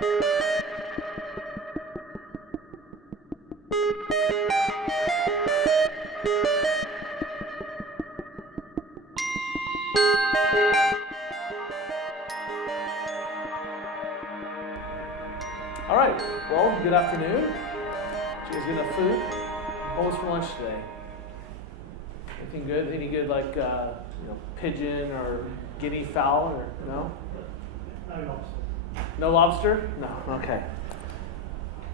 All right, well, good afternoon. Did you guys get enough food? What was for lunch today? Anything good? Any good, like pigeon or guinea fowl or no? No lobster. No lobster? No. Okay.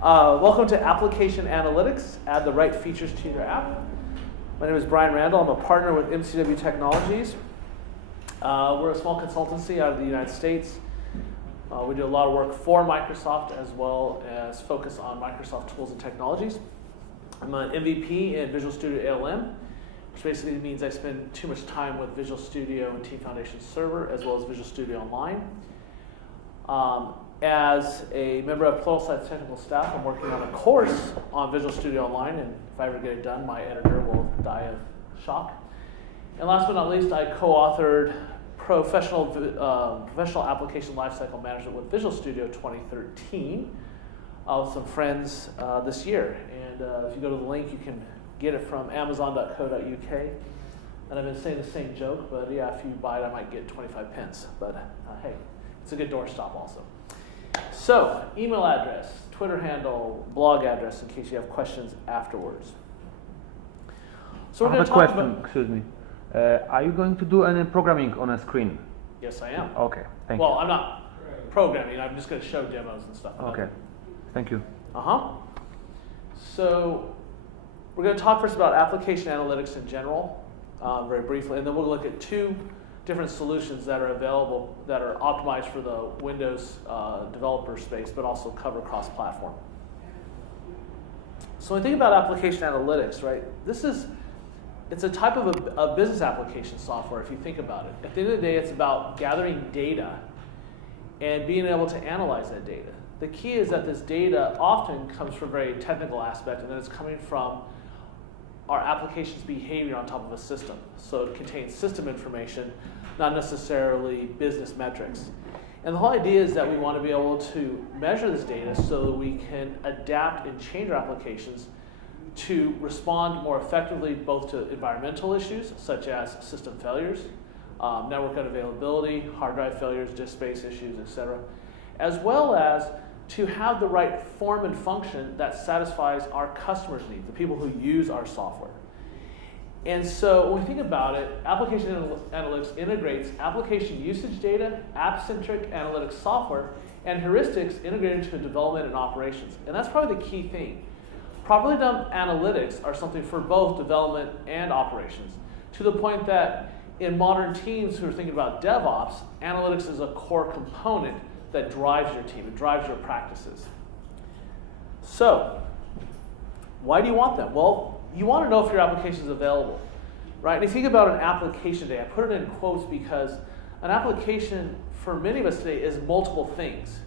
Welcome to Application Analytics. Add the right features to your app. My name is Brian Randell. I'm a partner with MCW Technologies. We're a small consultancy out of the United States. We do a lot of work for Microsoft as well as focus on Microsoft tools and technologies. I'm an MVP in Visual Studio ALM, which basically means I spend too much time with Visual Studio and Team Foundation Server as well as Visual Studio Online. As a member of Pluralsight's technical staff, I'm working on a course on Visual Studio Online, and if I ever get it done, my editor will die of shock. And last but not least, I co-authored Professional Application Lifecycle Management with Visual Studio 2013 with some friends this year. And if you go to the link, you can get it from amazon.co.uk. And I've been saying the same joke, but yeah, if you buy it, I might get 25 pence. But hey, it's a good doorstop also. So, email address, Twitter handle, blog address in case you have questions afterwards. So I have a question, excuse me. Are you going to do any programming on a screen? Yes, I am. Okay, thank you. Well, I'm not programming. I'm just going to show demos and stuff. Okay, thank you. So we're going to talk first about application analytics in general, very briefly, and then we'll look at two different solutions that are available that are optimized for the Windows developer space, but also cover cross-platform. So when we think about application analytics, right, it's a type of a business application software if you think about it. At the end of the day, it's about gathering data and being able to analyze that data. The key is that this data often comes from a very technical aspect, and then it's coming from our application's behavior on top of a system. So it contains system information, not necessarily business metrics. And the whole idea is that we want to be able to measure this data so that we can adapt and change our applications to respond more effectively both to environmental issues such as system failures, network unavailability, hard drive failures, disk space issues, etc., as well as to have the right form and function that satisfies our customers' needs, the people who use our software. And so when we think about it, application analytics integrates application usage data, app-centric analytics software, and heuristics integrated into development and operations. And that's probably the key thing. Properly done analytics are something for both development and operations, to the point that in modern teams who are thinking about DevOps, analytics is a core component that drives your team, it drives your practices. So, why do you want them? Well, you want to know if your application is available, right? And if you think about an application today, I put it in quotes because an application for many of us today is multiple things,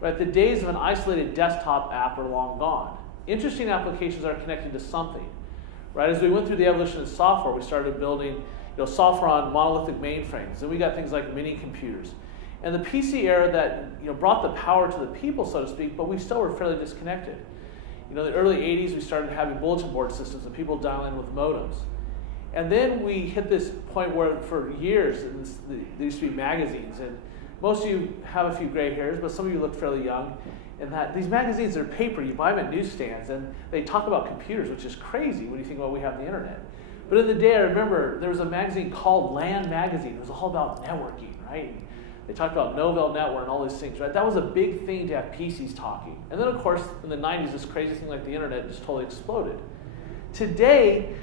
right? The days of an isolated desktop app are long gone. Interesting applications are connected to something, right? As we went through the evolution of software, we started building software on monolithic mainframes, and we got things like mini computers. And the PC era that brought the power to the people, so to speak, but we still were fairly disconnected. In the early 80s, we started having bulletin board systems and people dial in with modems. And then we hit this point where for years, there used to be magazines, and most of you have a few gray hairs, but some of you look fairly young. And that these magazines are paper, you buy them at newsstands, and they talk about computers, which is crazy when you think about what we have on the internet. But in the day, I remember there was a magazine called LAN Magazine. It was all about networking, right? They talked about Novell Network and all these things, right? That was a big thing to have PCs talking. And then, of course, in the 90s, this crazy thing like the internet just totally exploded. Today,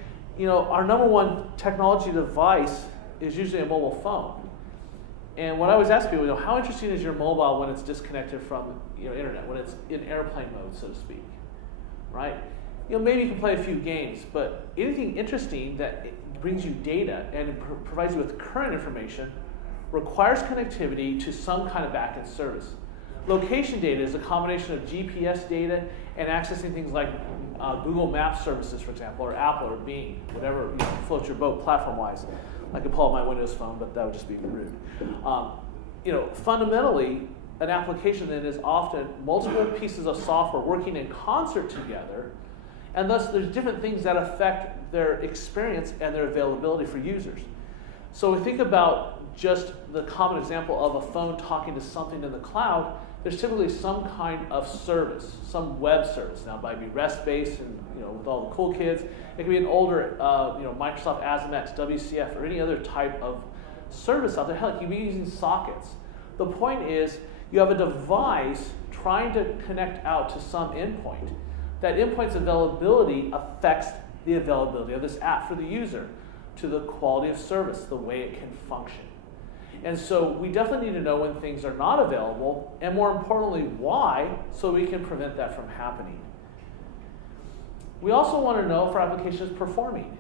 our number one technology device is usually a mobile phone. And what I always ask people, how interesting is your mobile when it's disconnected from internet, when it's in airplane mode, so to speak, right? Maybe you can play a few games, but anything interesting that brings you data and provides you with current information requires connectivity to some kind of backend service. Location data is a combination of GPS data and accessing things like Google Maps services, for example, or Apple or Bing, whatever floats your boat platform-wise. I could pull up my Windows phone, but that would just be rude. Fundamentally, an application then is often multiple pieces of software working in concert together, and thus there's different things that affect their experience and their availability for users. So we think about just the common example of a phone talking to something in the cloud. There's typically some kind of service, some web service. Now, it might be REST-based, and with all the cool kids, it could be an older, Microsoft ASMX, WCF, or any other type of service out there. Hell, you could be using sockets. The point is, you have a device trying to connect out to some endpoint. That endpoint's availability affects the availability of this app for the user, to the quality of service, the way it can function. And so we definitely need to know when things are not available, and more importantly, why, so we can prevent that from happening. We also want to know if our application is performing.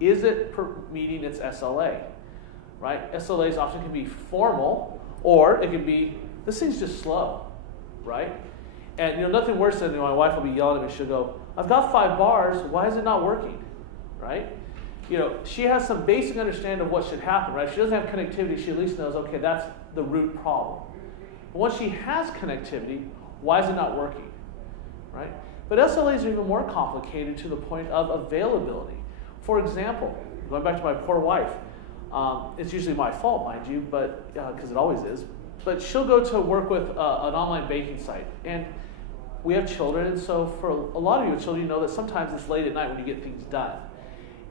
Is it meeting its SLA? Right? SLAs often can be formal, or it can be, this thing's just slow, right? And nothing worse than my wife will be yelling at me. She'll go, I've got 5 bars, why is it not working, right? She has some basic understanding of what should happen, right? If she doesn't have connectivity, she at least knows, okay, that's the root problem. But once she has connectivity, why is it not working, right? But SLAs are even more complicated to the point of availability. For example, going back to my poor wife, it's usually my fault, mind you, but because it always is. But she'll go to work with an online baking site, and we have children, and so for a lot of you with children, you know that sometimes it's late at night when you get things done.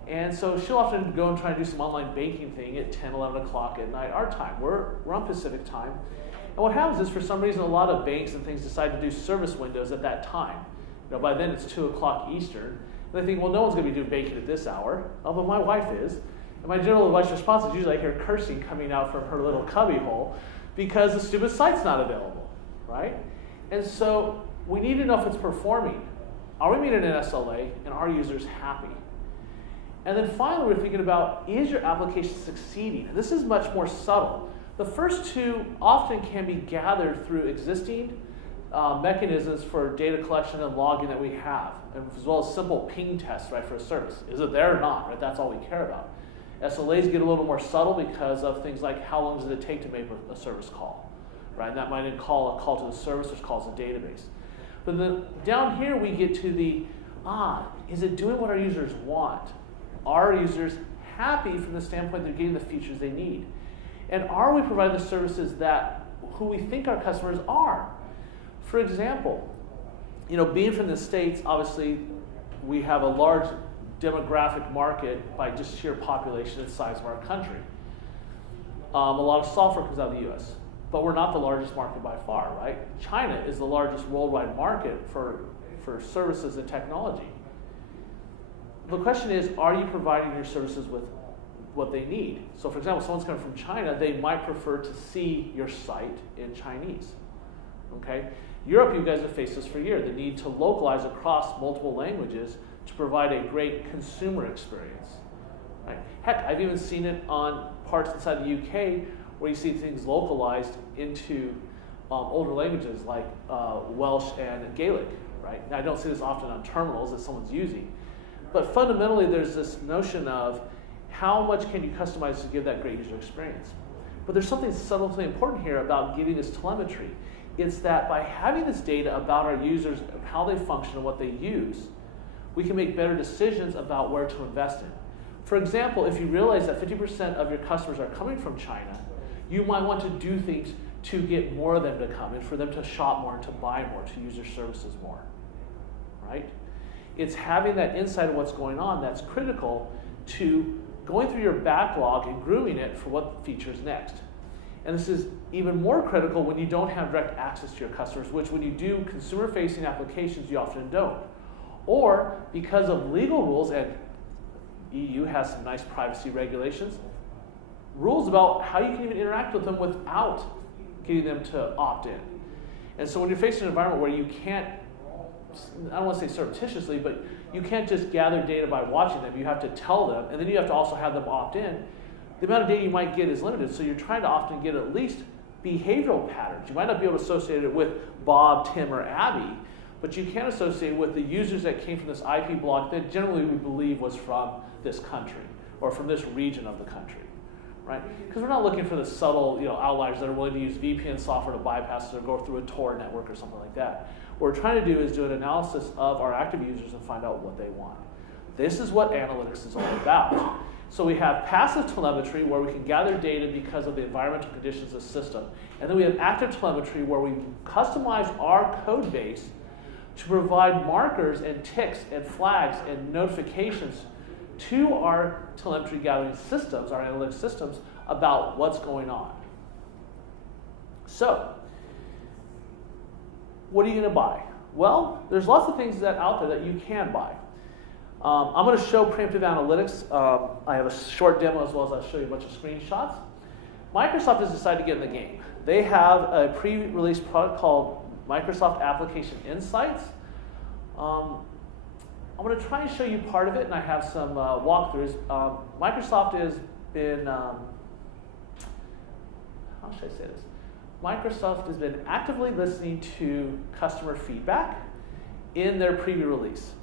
And so she'll often go and try and do some online baking thing at 10, 11 o'clock at night, our time. We're on Pacific time. And what happens is, for some reason, a lot of banks and things decide to do service windows at that time. By then it's 2 o'clock Eastern. And they think, well, no one's going to be doing baking at this hour. Oh, but my wife is. And my general advice response is usually I hear cursing coming out from her little cubby hole because the stupid site's not available, right? And so we need to know if it's performing. Are we meeting an SLA, and are users happy? And then finally, we're thinking about, is your application succeeding? And this is much more subtle. The first two often can be gathered through existing mechanisms for data collection and logging that we have, as well as simple ping tests, right, for a service. Is it there or not, right? That's all we care about. SLAs get a little more subtle because of things like how long does it take to make a service call, right? And that might call a call to the service, which calls a database. But then down here we get to the, is it doing what our users want? Are users happy from the standpoint they're getting the features they need? And are we providing the services that who we think our customers are? For example, being from the States, obviously we have a large demographic market by just sheer population and size of our country. A lot of software comes out of the US, but we're not the largest market by far, right? China is the largest worldwide market for services and technology. The question is, are you providing your services with what they need? So for example, someone's coming from China, they might prefer to see your site in Chinese, okay? Europe, you guys have faced this for years, the need to localize across multiple languages to provide a great consumer experience, right? Heck, I've even seen it on parts inside the UK where you see things localized into older languages like Welsh and Gaelic, right? Now, I don't see this often on terminals that someone's using, but fundamentally there's this notion of how much can you customize to give that great user experience. But there's something subtly important here about getting this telemetry. It's that by having this data about our users, how they function and what they use, we can make better decisions about where to invest in. For example, if you realize that 50% of your customers are coming from China, you might want to do things to get more of them to come and for them to shop more and to buy more, to use your services more, right? It's having that insight of what's going on that's critical to going through your backlog and grooming it for what features next. And this is even more critical when you don't have direct access to your customers, which when you do consumer-facing applications, you often don't. Or because of legal rules, and EU has some nice privacy regulations, rules about how you can even interact with them without getting them to opt in. And so when you're facing an environment where you can't, I don't want to say surreptitiously, but you can't just gather data by watching them, you have to tell them, and then you have to also have them opt in, the amount of data you might get is limited, so you're trying to often get at least behavioral patterns. You might not be able to associate it with Bob, Tim, or Abby, but you can associate with the users that came from this IP block that generally we believe was from this country or from this region of the country, right? Because we're not looking for the subtle, outliers that are willing to use VPN software to bypass it or go through a Tor network or something like that. What we're trying to do is do an analysis of our active users and find out what they want. This is what analytics is all about. So we have passive telemetry where we can gather data because of the environmental conditions of the system. And then we have active telemetry where we customize our code base to provide markers and ticks and flags and notifications to our telemetry gathering systems, our analytics systems, about what's going on. So, what are you going to buy? Well, there's lots of things out there that you can buy. I'm going to show preemptive analytics. I have a short demo as well as I'll show you a bunch of screenshots. Microsoft has decided to get in the game. They have a pre-release product called Microsoft Application Insights. I'm going to try and show you part of it, and I have some walkthroughs. Microsoft has been, how should I say this? Microsoft has been actively listening to customer feedback in their preview release.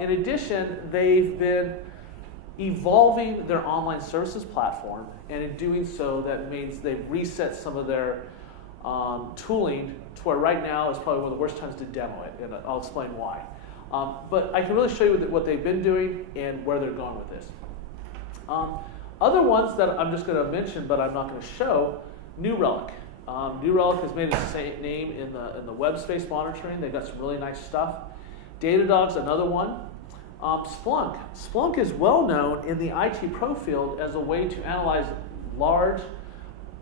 In addition, they've been evolving their online services platform, and in doing so, that means they've reset some of their tooling to where right now is probably one of the worst times to demo it, and I'll explain why. But I can really show you what they've been doing and where they're going with this. Other ones that I'm just going to mention, but I'm not going to show, New Relic. New Relic has made its name in the web space monitoring. They've got some really nice stuff. Datadog's another one. Splunk. Splunk is well known in the IT pro field as a way to analyze large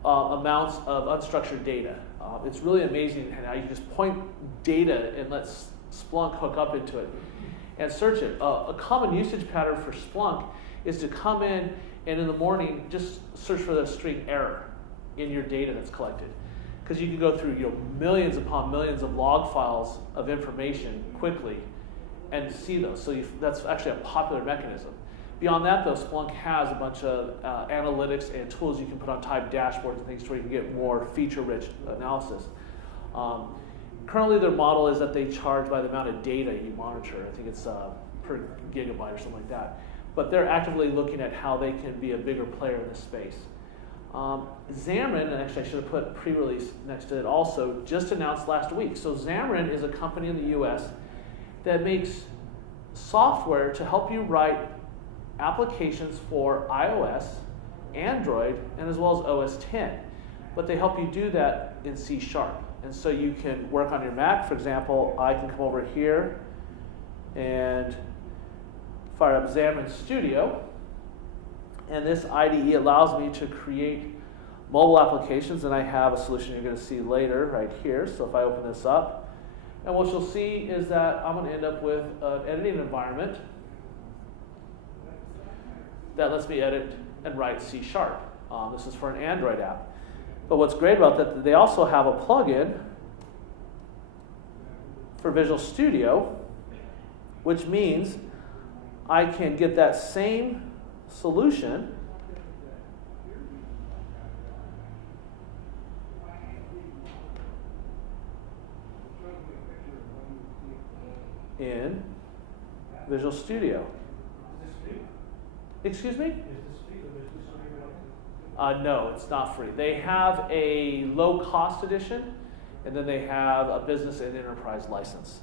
amounts of unstructured data. It's really amazing how you can just point data and let Splunk hook up into it and search it. A common usage pattern for Splunk is to come in and in the morning just search for the string error in your data that's collected. Because you can go through millions upon millions of log files of information quickly and see those. So that's actually a popular mechanism. Beyond that, though, Splunk has a bunch of analytics and tools you can put on type dashboards and things where you can get more feature-rich analysis. Currently, their model is that they charge by the amount of data you monitor. I think it's per gigabyte or something like that. But they're actively looking at how they can be a bigger player in this space. Xamarin, and actually I should have put pre-release next to it also, just announced last week. So Xamarin is a company in the US that makes software to help you write applications for iOS, Android, and as well as OS X. But they help you do that in C#. And so you can work on your Mac. For example, I can come over here and fire up Xamarin Studio. And this IDE allows me to create mobile applications, and I have a solution you're going to see later right here. So if I open this up, and what you'll see is that I'm going to end up with an editing environment that lets me edit and write C#. This is for an Android app. But what's great about that, they also have a plugin for Visual Studio, which means I can get that same solution in Visual Studio. Excuse me? No, it's not free. They have a low-cost edition, and then they have a business and enterprise license.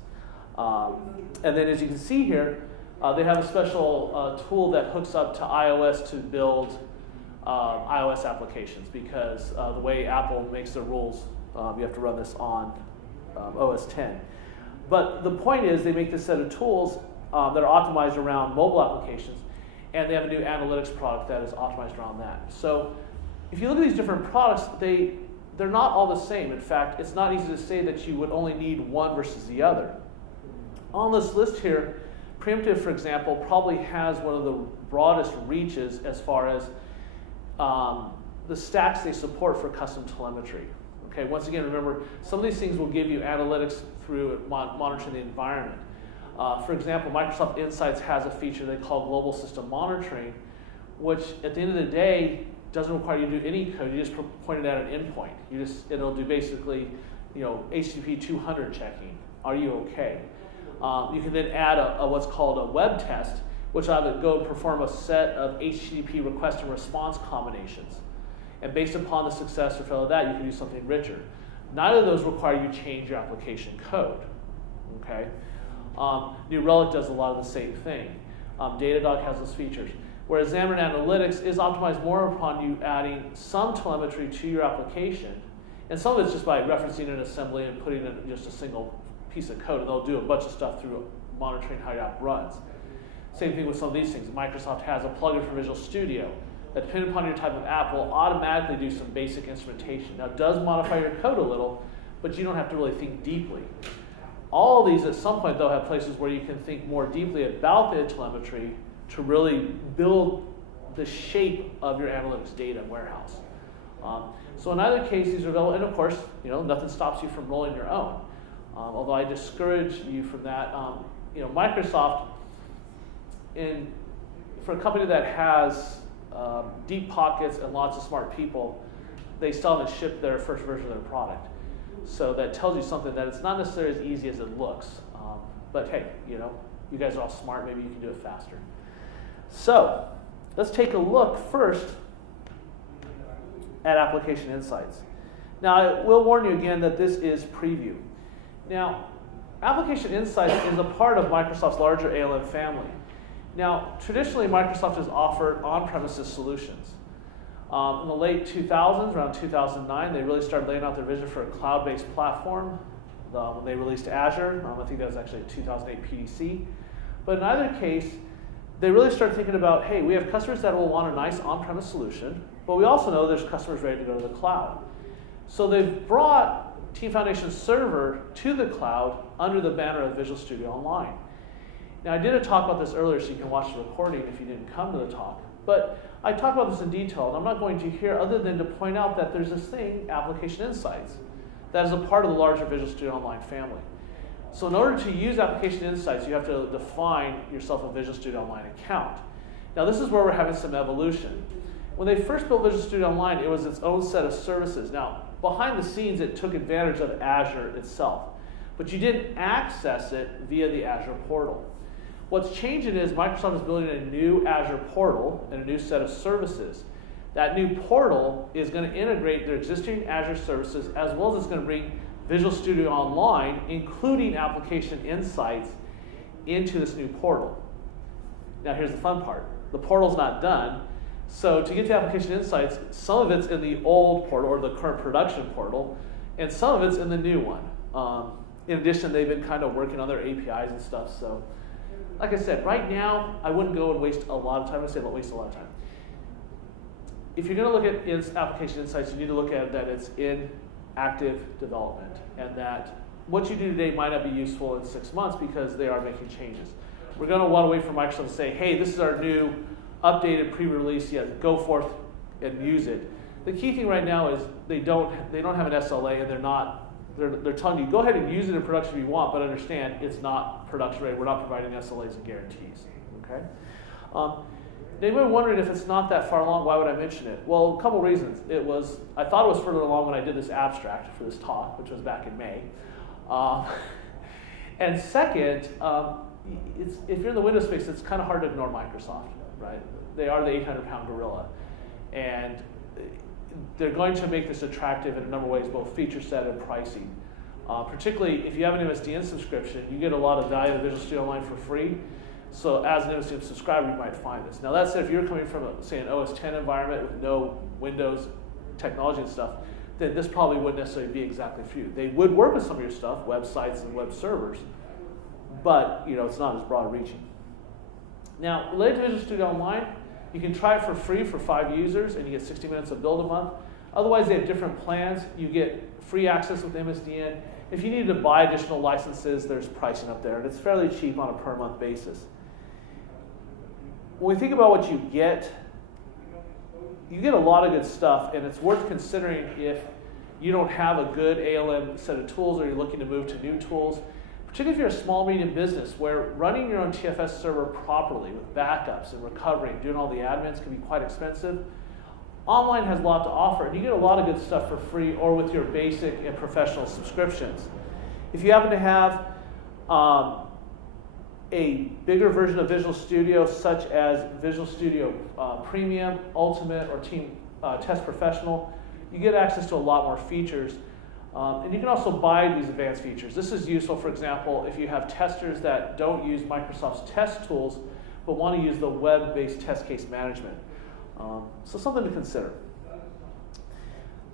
And then as you can see here, they have a special tool that hooks up to iOS to build iOS applications because the way Apple makes their rules, you have to run this on OS X. But the point is they make this set of tools that are optimized around mobile applications, and they have a new analytics product that is optimized around that. So if you look at these different products, they're not all the same. In fact, it's not easy to say that you would only need one versus the other. On this list here, Preemptive, for example, probably has one of the broadest reaches as far as the stacks they support for custom telemetry. Okay, once again, remember, some of these things will give you analytics through monitoring the environment. For example, Microsoft Insights has a feature they call Global System Monitoring, which at the end of the day doesn't require you to do any code. You just point it at an endpoint. It'll do basically, HTTP 200 checking. Are you okay? You can then add what's called a web test, which I would go and perform a set of HTTP request and response combinations. And based upon the success or failure of that, you can do something richer. Neither of those require you change your application code. Okay? New Relic does a lot of the same thing. Datadog has those features. Whereas Xamarin Analytics is optimized more upon you adding some telemetry to your application. And some of it's just by referencing an assembly and putting in just a single piece of code, and they'll do a bunch of stuff through monitoring how your app runs. Same thing with some of these things. Microsoft has a plugin for Visual Studio that, depending upon your type of app, will automatically do some basic instrumentation. Now, it does modify your code a little, but you don't have to really think deeply. All of these, at some point, though, have places where you can think more deeply about the telemetry to really build the shape of your analytics data warehouse. So in either case, these are available, and of course, nothing stops you from rolling your own. Although I discourage you from that. Microsoft, for a company that has deep pockets and lots of smart people, they still haven't shipped their first version of their product. So that tells you something, that it's not necessarily as easy as it looks. But hey, you guys are all smart, maybe you can do it faster. So let's take a look first at application insights. Now, I will warn you again that this is preview. Now, application insights is a part of Microsoft's larger ALM family. Now, traditionally, Microsoft has offered on-premises solutions. In the late 2000s, around 2009, they really started laying out their vision for a cloud-based platform. When they released Azure, I think that was actually a 2008 PDC. But in either case, they really started thinking about, hey, we have customers that will want a nice on-premise solution, but we also know there's customers ready to go to the cloud. So they've brought Team Foundation Server to the cloud under the banner of Visual Studio Online. Now, I did a talk about this earlier, so you can watch the recording if you didn't come to the talk. But I talked about this in detail, and I'm not going to here other than to point out that there's this thing, Application Insights, that is a part of the larger Visual Studio Online family. So in order to use Application Insights, you have to define yourself a Visual Studio Online account. Now, this is where we're having some evolution. When they first built Visual Studio Online, it was its own set of services. Now, behind the scenes, it took advantage of Azure itself, but you didn't access it via the Azure portal. What's changing is Microsoft is building a new Azure portal and a new set of services. That new portal is going to integrate their existing Azure services, as well as it's going to bring Visual Studio Online, including Application Insights, into this new portal. Now, here's the fun part. The portal's not done. So to get to Application Insights, some of it's in the old portal, or the current production portal, and some of it's in the new one. In addition, they've been kind of working on their APIs and stuff. So, like I said, right now, I wouldn't go and waste a lot of time. I say waste a lot of time. If you're going to look at Application Insights, you need to look at that it's in active development, and that what you do today might not be useful in 6 months because they are making changes. We're going to want to wait for Microsoft to say, hey, this is our new updated pre-release, go forth and use it. The key thing right now is they don't have an SLA, and they're telling you, go ahead and use it in production if you want, but understand it's not production ready. We're not providing SLAs and guarantees. Okay? Anybody wondering if it's not that far along, why would I mention it? Well, a couple reasons. I thought it was further along when I did this abstract for this talk, which was back in May. And second, if you're in the Windows space, it's kind of hard to ignore Microsoft, right? They are the 800-pound gorilla. And they're going to make this attractive in a number of ways, both feature set and pricing. Particularly if you have an MSDN subscription, you get a lot of value of Visual Studio Online for free. So as an MSDN subscriber, you might find this. Now that said, if you're coming from, say, an OS 10 environment with no Windows technology and stuff, then this probably wouldn't necessarily be exactly for you. They would work with some of your stuff, websites and web servers, but it's not as broad reaching. Now, related to Visual Studio Online, you can try it for free for 5 users, and you get 60 minutes of build a month. Otherwise, they have different plans. You get free access with MSDN. If you need to buy additional licenses, there's pricing up there, and it's fairly cheap on a per month basis. When we think about what you get a lot of good stuff, and it's worth considering if you don't have a good ALM set of tools or you're looking to move to new tools, particularly if you're a small, medium business where running your own TFS server properly with backups and recovering, doing all the admins can be quite expensive. Online has a lot to offer, and you get a lot of good stuff for free or with your basic and professional subscriptions. If you happen to have a bigger version of Visual Studio, such as Visual Studio Premium, Ultimate, or Team Test Professional, you get access to a lot more features. And you can also buy these advanced features. This is useful, for example, if you have testers that don't use Microsoft's test tools, but want to use the web-based test case management. So something to consider.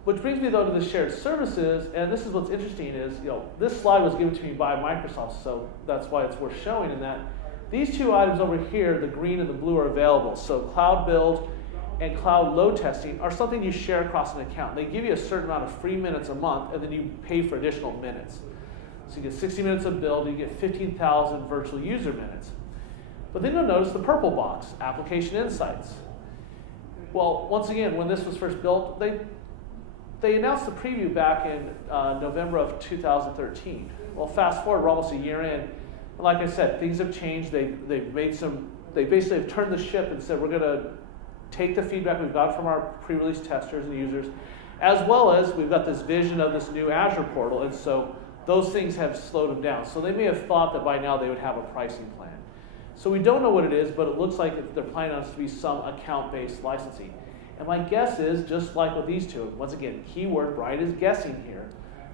Which brings me though to the shared services, and this is what's interesting is, this slide was given to me by Microsoft, so that's why it's worth showing in that these two items over here, the green and the blue, are available. So cloud build and cloud load testing are something you share across an account. They give you a certain amount of free minutes a month, and then you pay for additional minutes. So you get 60 minutes of build, you get 15,000 virtual user minutes. But then you'll notice the purple box, Application Insights. Well, once again, when this was first built, they announced the preview back in November of 2013. Well, fast forward, we're almost a year in. And like I said, things have changed. They basically have turned the ship and said, we're going to take the feedback we've got from our pre-release testers and users, as well as we've got this vision of this new Azure portal, and so those things have slowed them down. So they may have thought that by now they would have a pricing plan. So we don't know what it is, but it looks like they're planning on it to be some account-based licensing. And my guess is, just like with these two, once again, keyword, Brian is guessing here,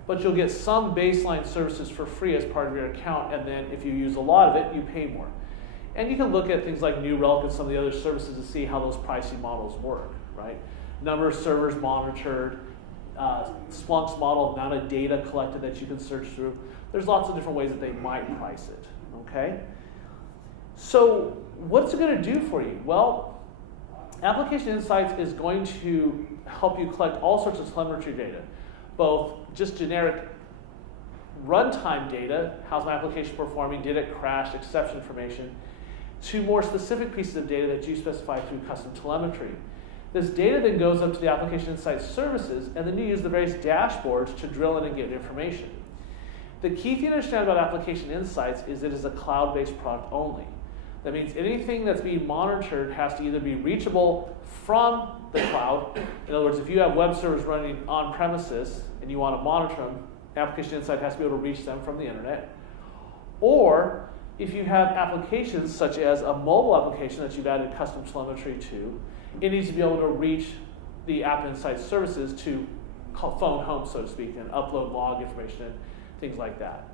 but you'll get some baseline services for free as part of your account, and then if you use a lot of it, you pay more. And you can look at things like New Relic and some of the other services to see how those pricing models work, right? Number of servers monitored, Splunk's model, amount of data collected that you can search through. There's lots of different ways that they might price it, okay? So what's it going to do for you? Well, Application Insights is going to help you collect all sorts of telemetry data, both just generic runtime data, how's my application performing, did it crash, exception information, to more specific pieces of data that you specify through custom telemetry. This data then goes up to the Application Insights services, and then you use the various dashboards to drill in and get information. The key thing to understand about Application Insights is it is a cloud-based product only. That means anything that's being monitored has to either be reachable from the cloud. In other words, if you have web servers running on premises and you want to monitor them, Application Insight has to be able to reach them from the internet. Or if you have applications such as a mobile application that you've added custom telemetry to, it needs to be able to reach the App Insights services to phone home, so to speak, and upload log information and things like that.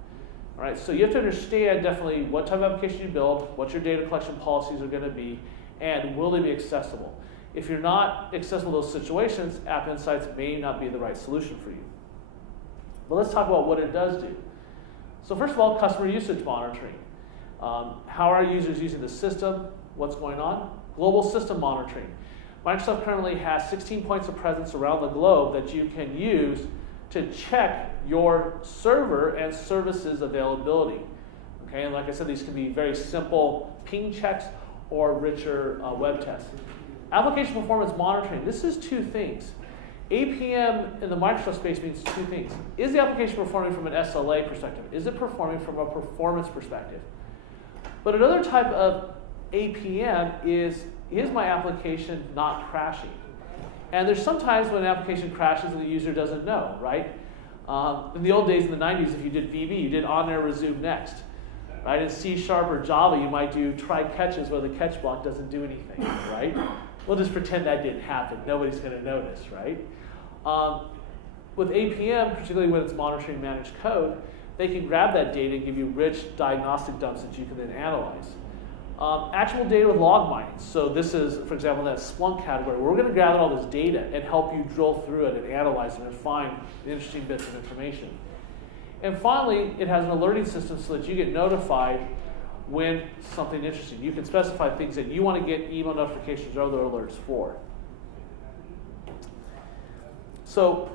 All right, so you have to understand definitely what type of application you build, what your data collection policies are going to be, and will they be accessible. If you're not accessible to those situations, App Insights may not be the right solution for you. But let's talk about what it does do. So first of all, customer usage monitoring. How are users using the system? What's going on? Global system monitoring. Microsoft currently has 16 points of presence around the globe that you can use to check your server and services availability. Okay, and like I said, these can be very simple ping checks or richer web tests. Application performance monitoring. This is two things. APM in the Microsoft space means two things. Is the application performing from an SLA perspective? Is it performing from a performance perspective? But another type of APM is my application not crashing? And there's sometimes when an application crashes and the user doesn't know, right? In the old days, in the 90s, if you did VB, you did on there, resume next. Right? In C# or Java, you might do try catches where the catch block doesn't do anything, right? We'll just pretend that didn't happen. Nobody's going to notice, right? With APM, particularly when it's monitoring managed code, they can grab that data and give you rich diagnostic dumps that you can then analyze. Actionable data with log mining. So this is, for example, that Splunk category, where we're going to gather all this data and help you drill through it and analyze it and find interesting bits of information. And finally, it has an alerting system so that you get notified when something interesting. You can specify things that you want to get email notifications or other alerts for. So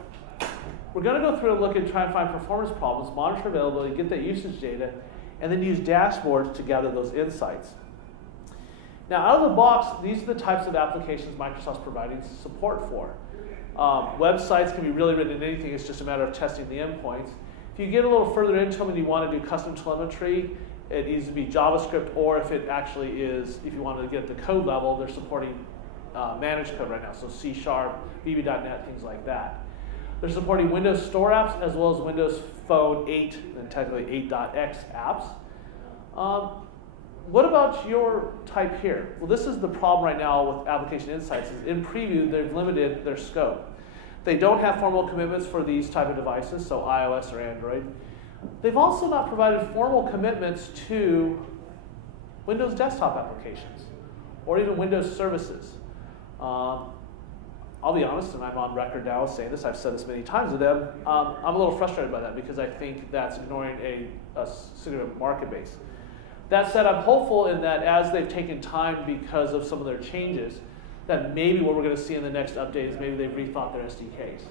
we're going to go through and look and try and find performance problems, monitor availability, get that usage data, and then use dashboards to gather those insights. Now, out of the box, these are the types of applications Microsoft's providing support for. Websites can be really written in anything. It's just a matter of testing the endpoints. If you get a little further into them and you want to do custom telemetry, it needs to be JavaScript, or if it actually is, if you want to get at the code level, they're supporting managed code right now, so C#, VB.NET, things like that. They're supporting Windows Store apps as well as Windows Phone 8 and technically 8.x apps. what about your type here? Well, this is the problem right now with application insights. Is in preview, they've limited their scope. They don't have formal commitments for these type of devices, so iOS or Android. They've also not provided formal commitments to Windows desktop applications or even Windows services. I'll be honest, and I'm on record now saying this, I've said this many times to them, I'm a little frustrated by that because I think that's ignoring a significant market base. That said, I'm hopeful in that as they've taken time because of some of their changes, that maybe what we're going to see in the next update is maybe they've rethought their SDKs.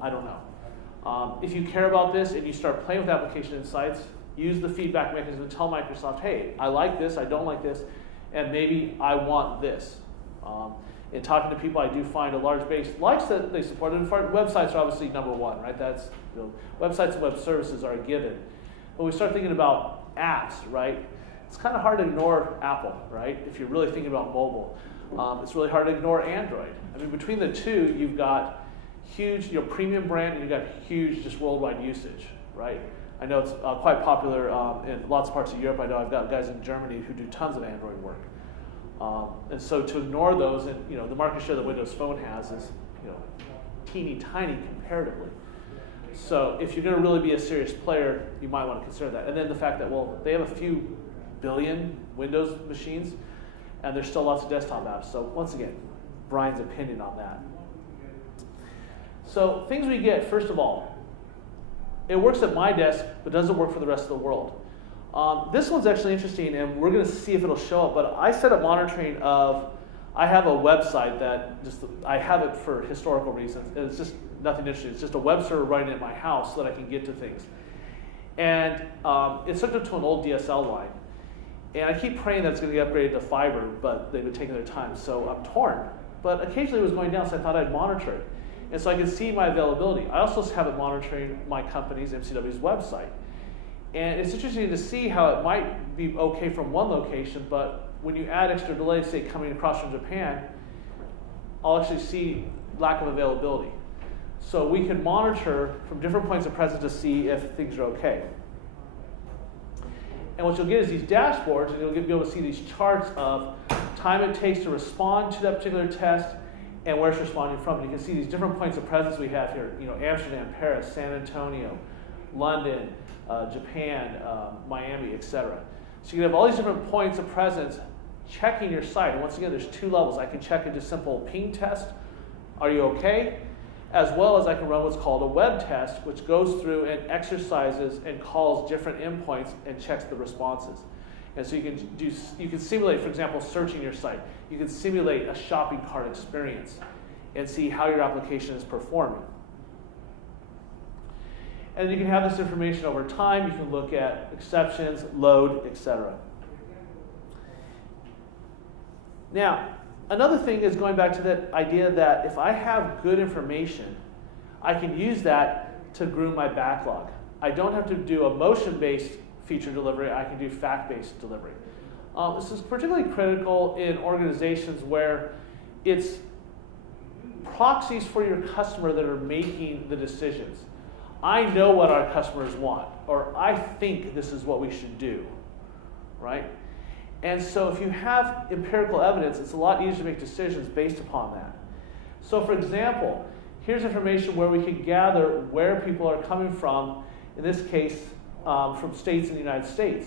I don't know. If you care about this and you start playing with application insights, use the feedback mechanism and tell Microsoft, hey, I like this, I don't like this, and maybe I want this. In talking to people, I do find a large base likes that they support it. Websites are obviously number one, right? That's websites and web services are a given. But we start thinking about apps, right? It's kind of hard to ignore Apple, right? If you're really thinking about mobile, it's really hard to ignore Android. I mean, between the two, you've got huge, premium brand, and you've got huge, just worldwide usage, right? I know it's quite popular in lots of parts of Europe. I know I've got guys in Germany who do tons of Android work. And so to ignore those, and the market share that Windows Phone has is teeny tiny comparatively. So if you're going to really be a serious player, you might want to consider that. And then the fact that, well, they have a few billion Windows machines, and there's still lots of desktop apps. So once again, Brian's opinion on that. So things we get, first of all, it works at my desk, but doesn't work for the rest of the world. This one's actually interesting, and we're going to see if it'll show up, but I set up monitoring of, I have a website that I have it for historical reasons. It's just nothing interesting. It's just a web server running at my house so that I can get to things. And it's hooked up to an old DSL line. And I keep praying that it's going to get upgraded to fiber, but they've been taking their time, so I'm torn. But occasionally it was going down, so I thought I'd monitor it. And so I could see my availability. I also have it monitoring my company's, MCW's website. And it's interesting to see how it might be okay from one location, but when you add extra delay, say coming across from Japan, I'll actually see lack of availability. So we can monitor from different points of presence to see if things are okay. And what you'll get is these dashboards, and you'll be able to see these charts of time it takes to respond to that particular test and where it's responding from. And you can see these different points of presence we have here, Amsterdam, Paris, San Antonio, London, Japan, Miami, etc. So you can have all these different points of presence checking your site. And once again, there's two levels. I can check a just simple ping test, are you okay? As well as I can run what's called a web test, which goes through and exercises and calls different endpoints and checks the responses. And so you can simulate, for example, searching your site. You can simulate a shopping cart experience and see how your application is performing. And you can have this information over time. You can look at exceptions, load, etc. Now, another thing is going back to that idea that if I have good information, I can use that to groom my backlog. I don't have to do a motion-based feature delivery. I can do fact-based delivery. This is particularly critical in organizations where it's proxies for your customer that are making the decisions. I know what our customers want, or I think this is what we should do, right? And so if you have empirical evidence, it's a lot easier to make decisions based upon that. So for example, here's information where we can gather where people are coming from, in this case, from states in the United States.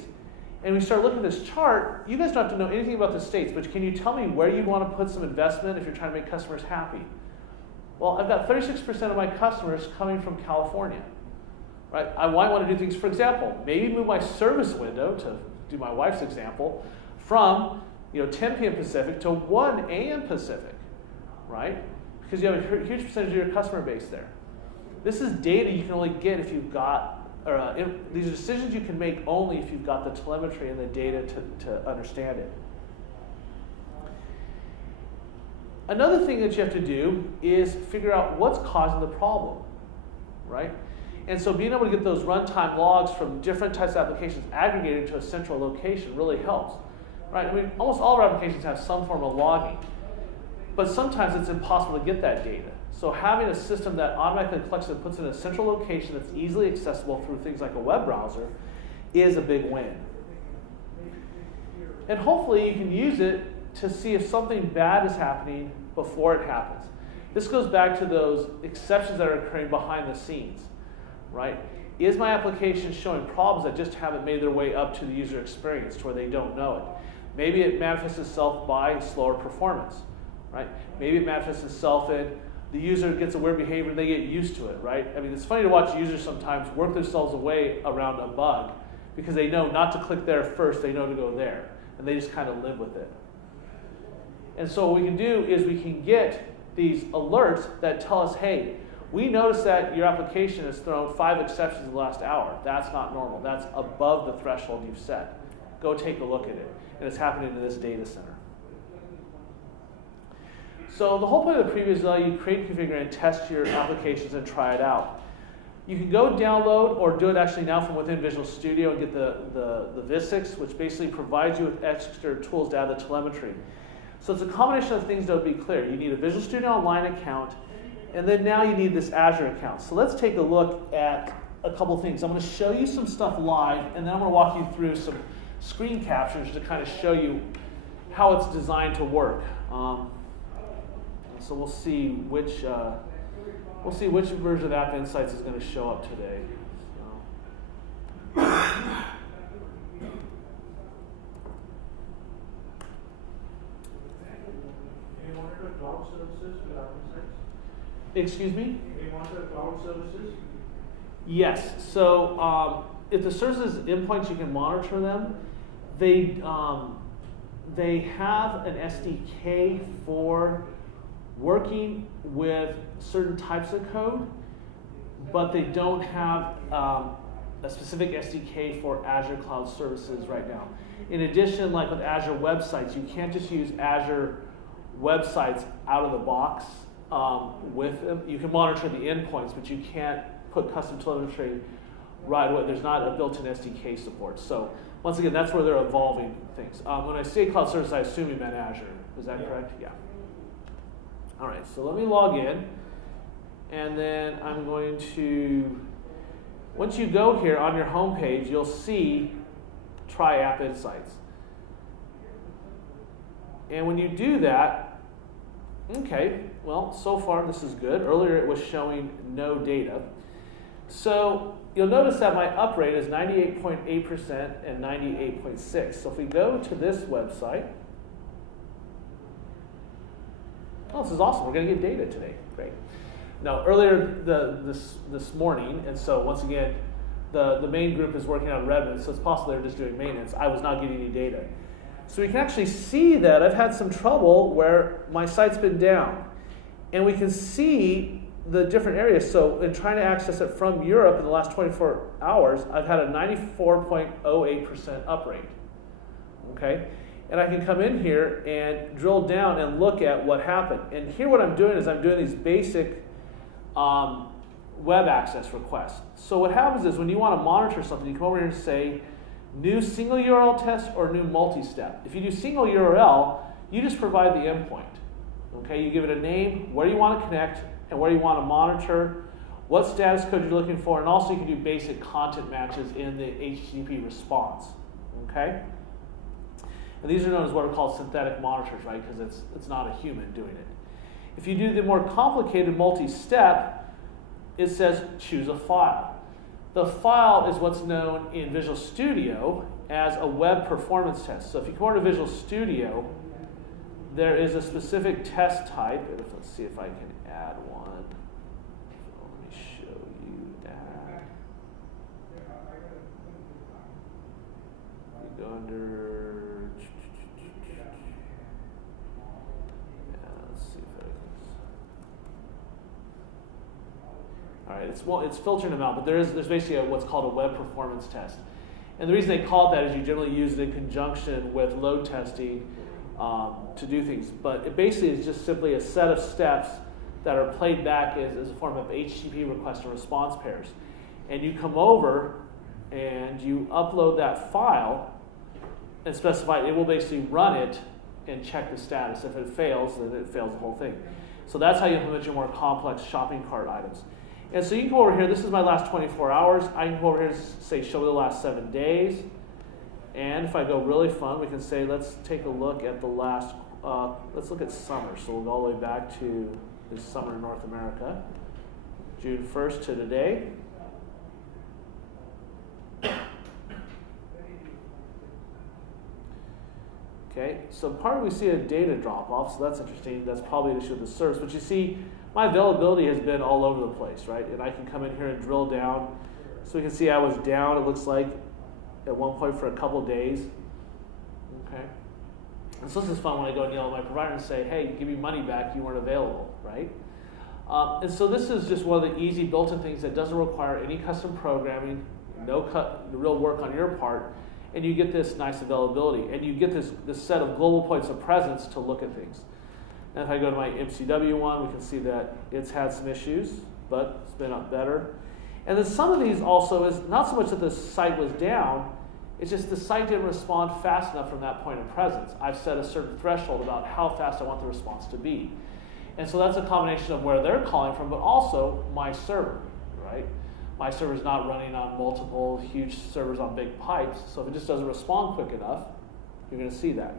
And we start looking at this chart. You guys don't have to know anything about the states, but can you tell me where you want to put some investment if you're trying to make customers happy? Well, I've got 36% of my customers coming from California, right? I might want to do things, for example, maybe move my service window, to do my wife's example, from 10 p.m. Pacific to 1 a.m. Pacific, right? Because you have a huge percentage of your customer base there. This is data you can only get if you've got, these are decisions you can make only if you've got the telemetry and the data to understand it. Another thing that you have to do is figure out what's causing the problem, right? And so being able to get those runtime logs from different types of applications aggregated to a central location really helps, right? I mean, almost all of our applications have some form of logging, but sometimes it's impossible to get that data. So having a system that automatically collects and puts it in a central location that's easily accessible through things like a web browser is a big win. And hopefully you can use it to see if something bad is happening before it happens. This goes back to those exceptions that are occurring behind the scenes, right? Is my application showing problems that just haven't made their way up to the user experience to where they don't know it? Maybe it manifests itself by slower performance, right? Maybe it manifests itself in the user gets a weird behavior and they get used to it, right? I mean, it's funny to watch users sometimes work themselves away around a bug because they know not to click there first, they know to go there, and they just kind of live with it. And so what we can do is we can get these alerts that tell us, hey, we noticed that your application has thrown 5 exceptions in the last hour. That's not normal. That's above the threshold you've set. Go take a look at it. And it's happening in this data center. So the whole point of the preview is that you create, configure, and test your applications and try it out. You can go download or do it actually now from within Visual Studio and get the VS6, which basically provides you with extra tools to add the telemetry. So it's a combination of things that would be clear. You need a Visual Studio Online account, and then now you need this Azure account. So let's take a look at a couple things. I'm going to show you some stuff live, and then I'm going to walk you through some screen captures to kind of show you how it's designed to work. So we'll see which version of App Insights is going to show up today. Cloud services with App Insights? Excuse me? Do you want the cloud services? Yes. So if the services endpoints, you can monitor them. They have an SDK for working with certain types of code, but they don't have a specific SDK for Azure Cloud Services right now. In addition, like with Azure websites, you can't just use Azure websites out of the box with them. You can monitor the endpoints, but you can't put custom telemetry right away. There's not a built-in SDK support. So once again, that's where they're evolving things. When I say cloud service, I assume you meant Azure. Is that correct? Yeah. All right, so let me log in. And then I'm going to, once you go here on your home page, you'll see Try App Insights. And when you do that, okay, well, so far this is good. Earlier it was showing no data. So you'll notice that my up rate is 98.8% and 98.6%. So if we go to this website, oh, this is awesome. We're going to get data today. Great. Now, earlier this morning, and so once again, the main group is working on Redmond, so it's possible they're just doing maintenance. I was not getting any data. So we can actually see that I've had some trouble where my site's been down. And we can see the different areas. So in trying to access it from Europe in the last 24 hours, I've had a 94.08% up rate. Okay? And I can come in here and drill down and look at what happened. And here what I'm doing is I'm doing these basic web access requests. So what happens is when you want to monitor something, you come over here and say, new single URL test or new multi-step. If you do single URL, you just provide the endpoint. Okay, you give it a name, where you want to connect, and where you want to monitor, what status code you're looking for, and also you can do basic content matches in the HTTP response. Okay? And these are known as what are called synthetic monitors, right? Because it's not a human doing it. If you do the more complicated multi-step, it says choose a file. The file is what's known in Visual Studio as a web performance test. So if you come over to Visual Studio, there is a specific test type. Let's see if I can add one. So let me show you that. You go under. Let's see if I can. All right, it's filtering them out, but there's basically what's called a web performance test. And the reason they call it that is you generally use it in conjunction with load testing to do things. But it basically is just simply a set of steps that are played back as a form of HTTP request and response pairs. And you come over and you upload that file and specify it will basically run it and check the status. If it fails, then it fails the whole thing. So that's how you implement your more complex shopping cart items. And so you can go over here, this is my last 24 hours. I can go over here and say show the last 7 days. And if I go really fun, we can say, let's take a look at the last, let's look at summer. So we'll go all the way back to this summer in North America, June 1st to today. Okay, so part of we see a data drop off, so that's interesting. That's probably an issue with the service. But you see, my availability has been all over the place, right? And I can come in here and drill down. So we can see I was down, it looks like, at one point for a couple days. Okay. And so this is fun when I go and yell at my provider and say, hey, give me money back, you weren't available, right? And so this is just one of the easy built-in things that doesn't require any custom programming, no real work on your part, and you get this nice availability, and you get this set of global points of presence to look at things. And if I go to my MCW one, we can see that it's had some issues, but it's been up better. And then some of these also is not so much that the site was down, it's just the site didn't respond fast enough from that point of presence. I've set a certain threshold about how fast I want the response to be. And so that's a combination of where they're calling from, but also my server, right? My server's not running on multiple huge servers on big pipes, so if it just doesn't respond quick enough, you're going to see that.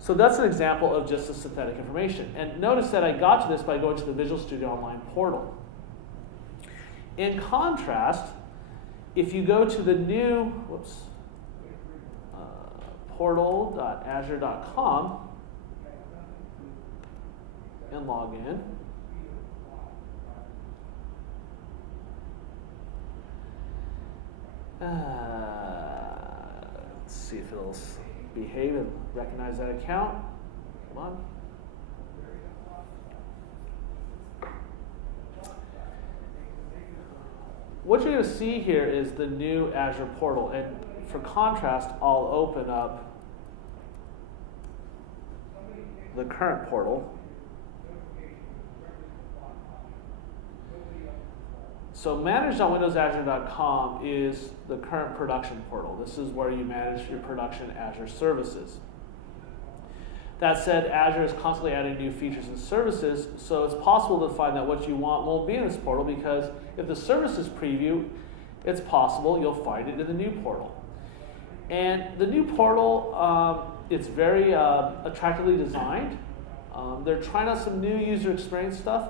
So that's an example of just the synthetic information. And notice that I got to this by going to the Visual Studio Online portal. In contrast, if you go to the new portal.azure.com and log in, let's see if it'll behave and recognize that account. Come on. What you're going to see here is the new Azure portal, and for contrast, I'll open up the current portal. So manage.windowsazure.com is the current production portal. This is where you manage your production Azure services. That said, Azure is constantly adding new features and services, so it's possible to find that what you want won't be in this portal, because if the services preview, it's possible you'll find it in the new portal. And the new portal, it's very attractively designed. They're trying out some new user experience stuff.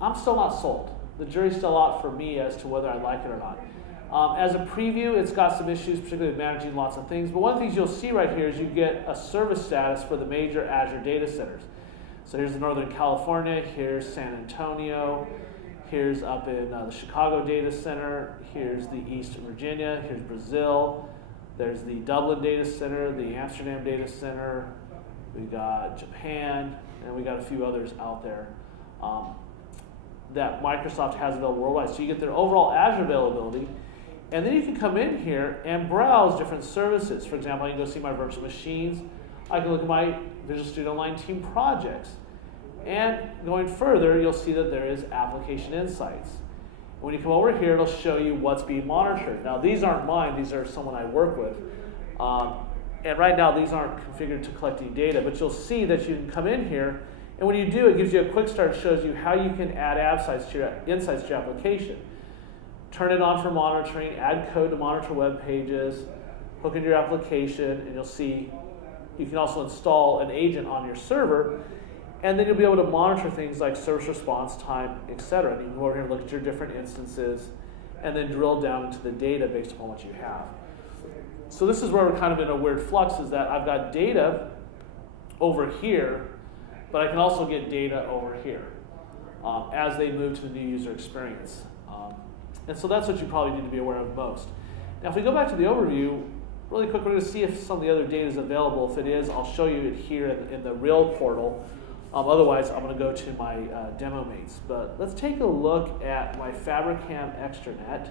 I'm still not sold. The jury's still out for me as to whether I like it or not. As a preview, it's got some issues, particularly with managing lots of things. But one of the things you'll see right here is you get a service status for the major Azure data centers. So here's the Northern California, here's San Antonio, here's up in the Chicago data center, here's the East Virginia, here's Brazil, there's the Dublin data center, the Amsterdam data center, we got Japan, and we got a few others out there that Microsoft has available worldwide. So you get their overall Azure availability, and then you can come in here and browse different services. For example, I can go see my virtual machines. I can look at my Visual Studio Online team projects. And going further, you'll see that there is application insights. When you come over here, it'll show you what's being monitored. Now, these aren't mine. These are someone I work with. And right now, these aren't configured to collecting data, but you'll see that you can come in here, and when you do, it gives you a quick start. It shows you how you can add insights to your application. Turn it on for monitoring, add code to monitor web pages, hook into your application, and you'll see you can also install an agent on your server, and then you'll be able to monitor things like service response time, etc. And you can go over here and look at your different instances, and then drill down into the data based upon what you have. So this is where we're kind of in a weird flux, is that I've got data over here, but I can also get data over here as they move to the new user experience. And so that's what you probably need to be aware of most. Now, if we go back to the overview, really quick, we're going to see if some of the other data is available. If it is, I'll show you it here in the real portal. Otherwise, I'm going to go to my demo mates. But let's take a look at my Fabricam extranet.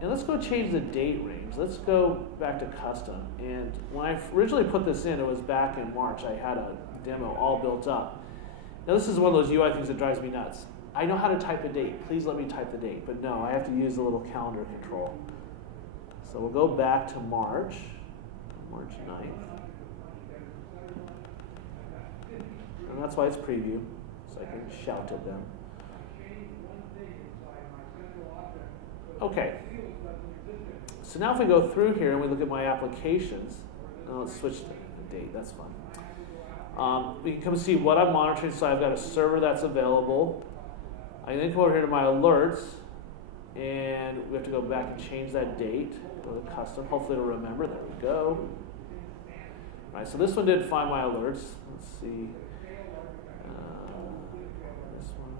And let's go change the date range. Let's go back to custom. And when I originally put this in, it was back in March. I had a demo all built up. Now, this is one of those UI things that drives me nuts. I know how to type a date. Please let me type the date. But no, I have to use the little calendar control. So we'll go back to March 9th. And that's why it's preview, so I can shout at them. Okay. So now if we go through here and we look at my applications, let's switch to the date, that's fun. We can come see what I'm monitoring. So I've got a server that's available. I can then come over here to my alerts, and we have to go back and change that date. Go to custom. Hopefully it'll remember. There we go. All right, so this one didn't find my alerts. Let's see. This one.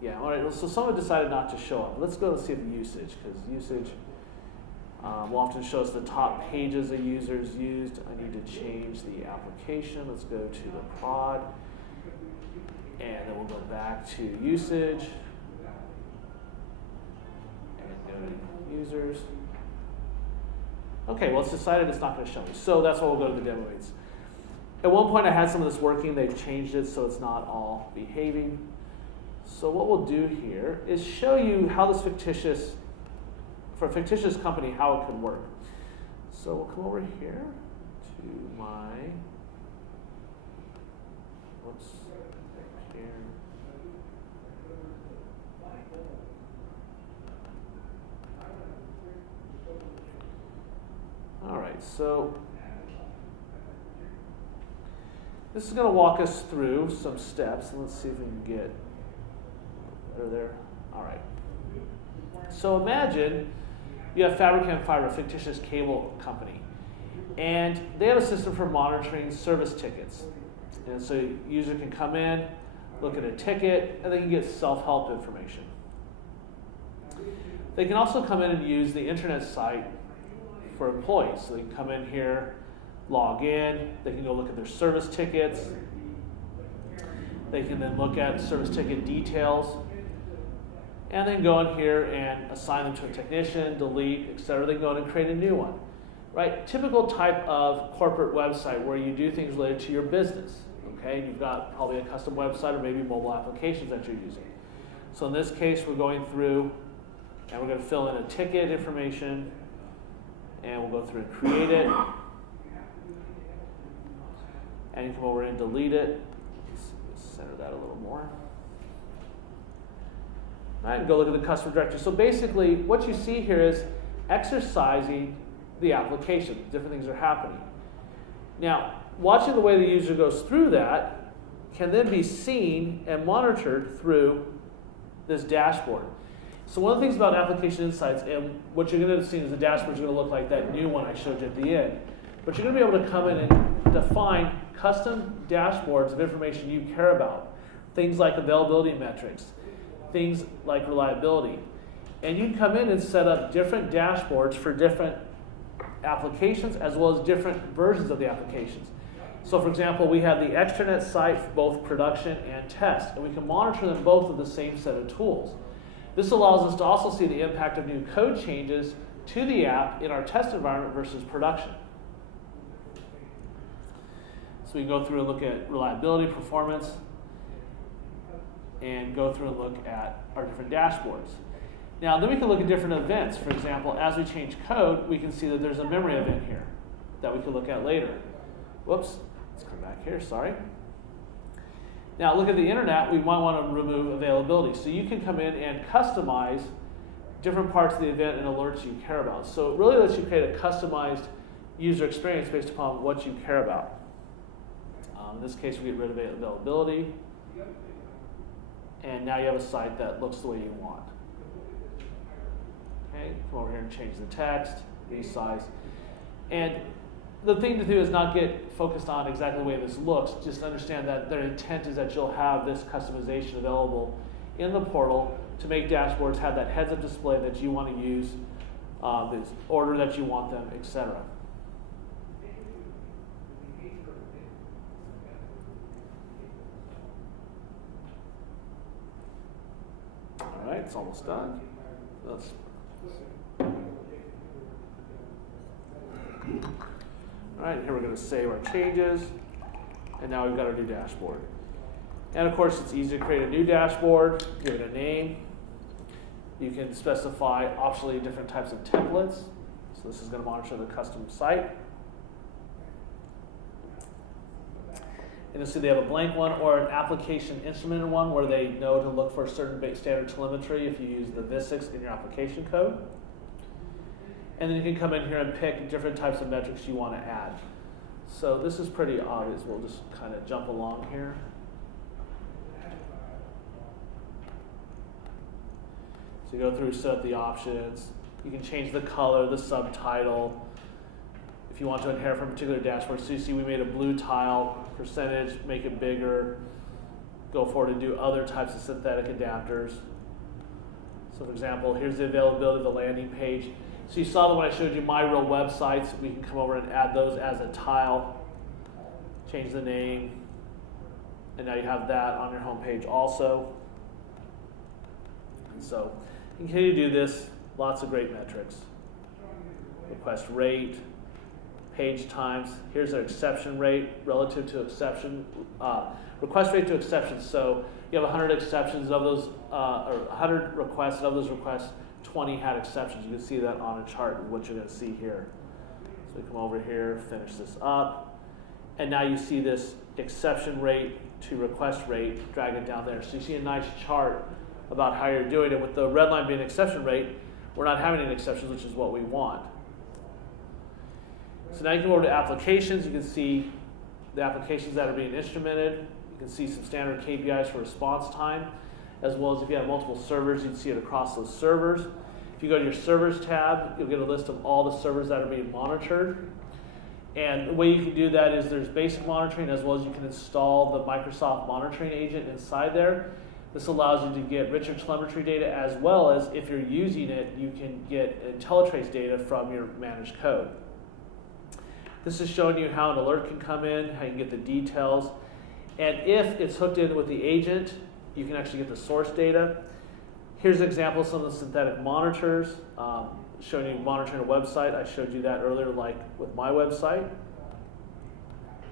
Yeah, all right, so someone decided not to show up. Let's go and see the usage, because usage will often show us the top pages a user's used. I need to change the application. Let's go to the prod, and then we'll go back to usage, and go to users. Okay, well, it's decided it's not going to show me, so that's why we'll go to the demo rates. At one point I had some of this working. They've changed it so it's not all behaving. So what we'll do here is show you how this fictitious, for a fictitious company, how it can work. So we'll come over here to my, whoops, here. All right, so this is going to walk us through some steps. Let's see if we can get there. All right. So imagine you have Fabricam Fiber, a fictitious cable company, and they have a system for monitoring service tickets. And so a user can come in, look at a ticket, and they can get self-help information. They can also come in and use the internet site for employees. So they can come in here, log in, they can go look at their service tickets. They can then look at service ticket details, and then go in here and assign them to a technician, delete, etc. They can go in and create a new one, right? Typical type of corporate website where you do things related to your business, okay? You've got probably a custom website or maybe mobile applications that you're using. So in this case, we're going through and we're going to fill in a ticket information, and we'll go through and create it. And you come over and delete it. Let's center that a little more. All right, and go look at the customer directory. So basically, what you see here is exercising the application. Different things are happening. Now, watching the way the user goes through that can then be seen and monitored through this dashboard. So one of the things about application insights, and what you're going to see is the dashboard is going to look like that new one I showed you at the end. But you're going to be able to come in and define custom dashboards of information you care about. Things like availability metrics, things like reliability. And you can come in and set up different dashboards for different applications as well as different versions of the applications. So for example, we have the extranet site for both production and test, and we can monitor them both with the same set of tools. This allows us to also see the impact of new code changes to the app in our test environment versus production. So we can go through and look at reliability, performance, and go through and look at our different dashboards. Now, then we can look at different events. For example, as we change code, we can see that there's a memory event here that we can look at later. Whoops, let's come back here, sorry. Now, look at the internet, we might want to remove availability. So you can come in and customize different parts of the event and alerts you care about. So it really lets you create a customized user experience based upon what you care about. In this case, we get rid of availability. And now you have a site that looks the way you want. Okay, come over here and change the text, resize. And the thing to do is not get focused on exactly the way this looks. Just understand that their intent is that you'll have this customization available in the portal to make dashboards have that heads-up display that you want to use, the order that you want them, etc. All right, it's almost done. Let's. All right, here we're going to save our changes, and now we've got our new dashboard. And of course, it's easy to create a new dashboard, give it a name. You can specify optionally different types of templates. So this is going to monitor the custom site. And you'll see they have a blank one or an application instrumented one where they know to look for certain standard telemetry if you use the VISIX in your application code. And then you can come in here and pick different types of metrics you want to add. So this is pretty obvious. We'll just kind of jump along here. So you go through, set up the options. You can change the color, the subtitle. If you want to inherit from a particular dashboard, so you see we made a blue tile, percentage, make it bigger, go forward and do other types of synthetic adapters. So for example, here's the availability of the landing page. So you saw that when I showed you my real websites, we can come over and add those as a tile, change the name, and now you have that on your home page also. And so you can continue to do this, lots of great metrics. Request rate, page times. Here's our exception rate relative to exception, request rate to exceptions. So you have 100 exceptions of those, or 100 requests, and of those requests, 20 had exceptions. You can see that on a chart, what you're going to see here. So we come over here, finish this up, and now you see this exception rate to request rate, drag it down there. So you see a nice chart about how you're doing it. With the red line being exception rate, we're not having any exceptions, which is what we want. So now you can go over to applications. You can see the applications that are being instrumented. You can see some standard KPIs for response time, as well as if you have multiple servers, you'd see it across those servers. If you go to your servers tab, you'll get a list of all the servers that are being monitored. And the way you can do that is there's basic monitoring, as well as you can install the Microsoft monitoring agent inside there. This allows you to get richer telemetry data, as well as if you're using it, you can get IntelliTrace data from your managed code. This is showing you how an alert can come in, how you can get the details. And if it's hooked in with the agent, you can actually get the source data. Here's an example of some of the synthetic monitors, showing you monitoring a website. I showed you that earlier, like with my website.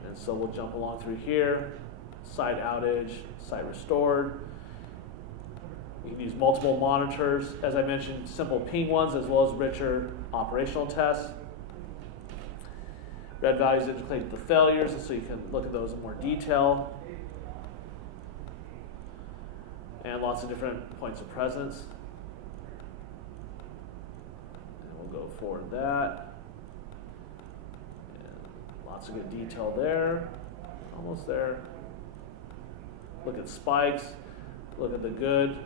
And so we'll jump along through here. Site outage, site restored. You can use multiple monitors. As I mentioned, simple ping ones, as well as richer operational tests. Red values indicate the failures, and so you can look at those in more detail. And lots of different points of presence. And we'll go forward that. And lots of good detail there. Almost there. Look at spikes. Look at the good.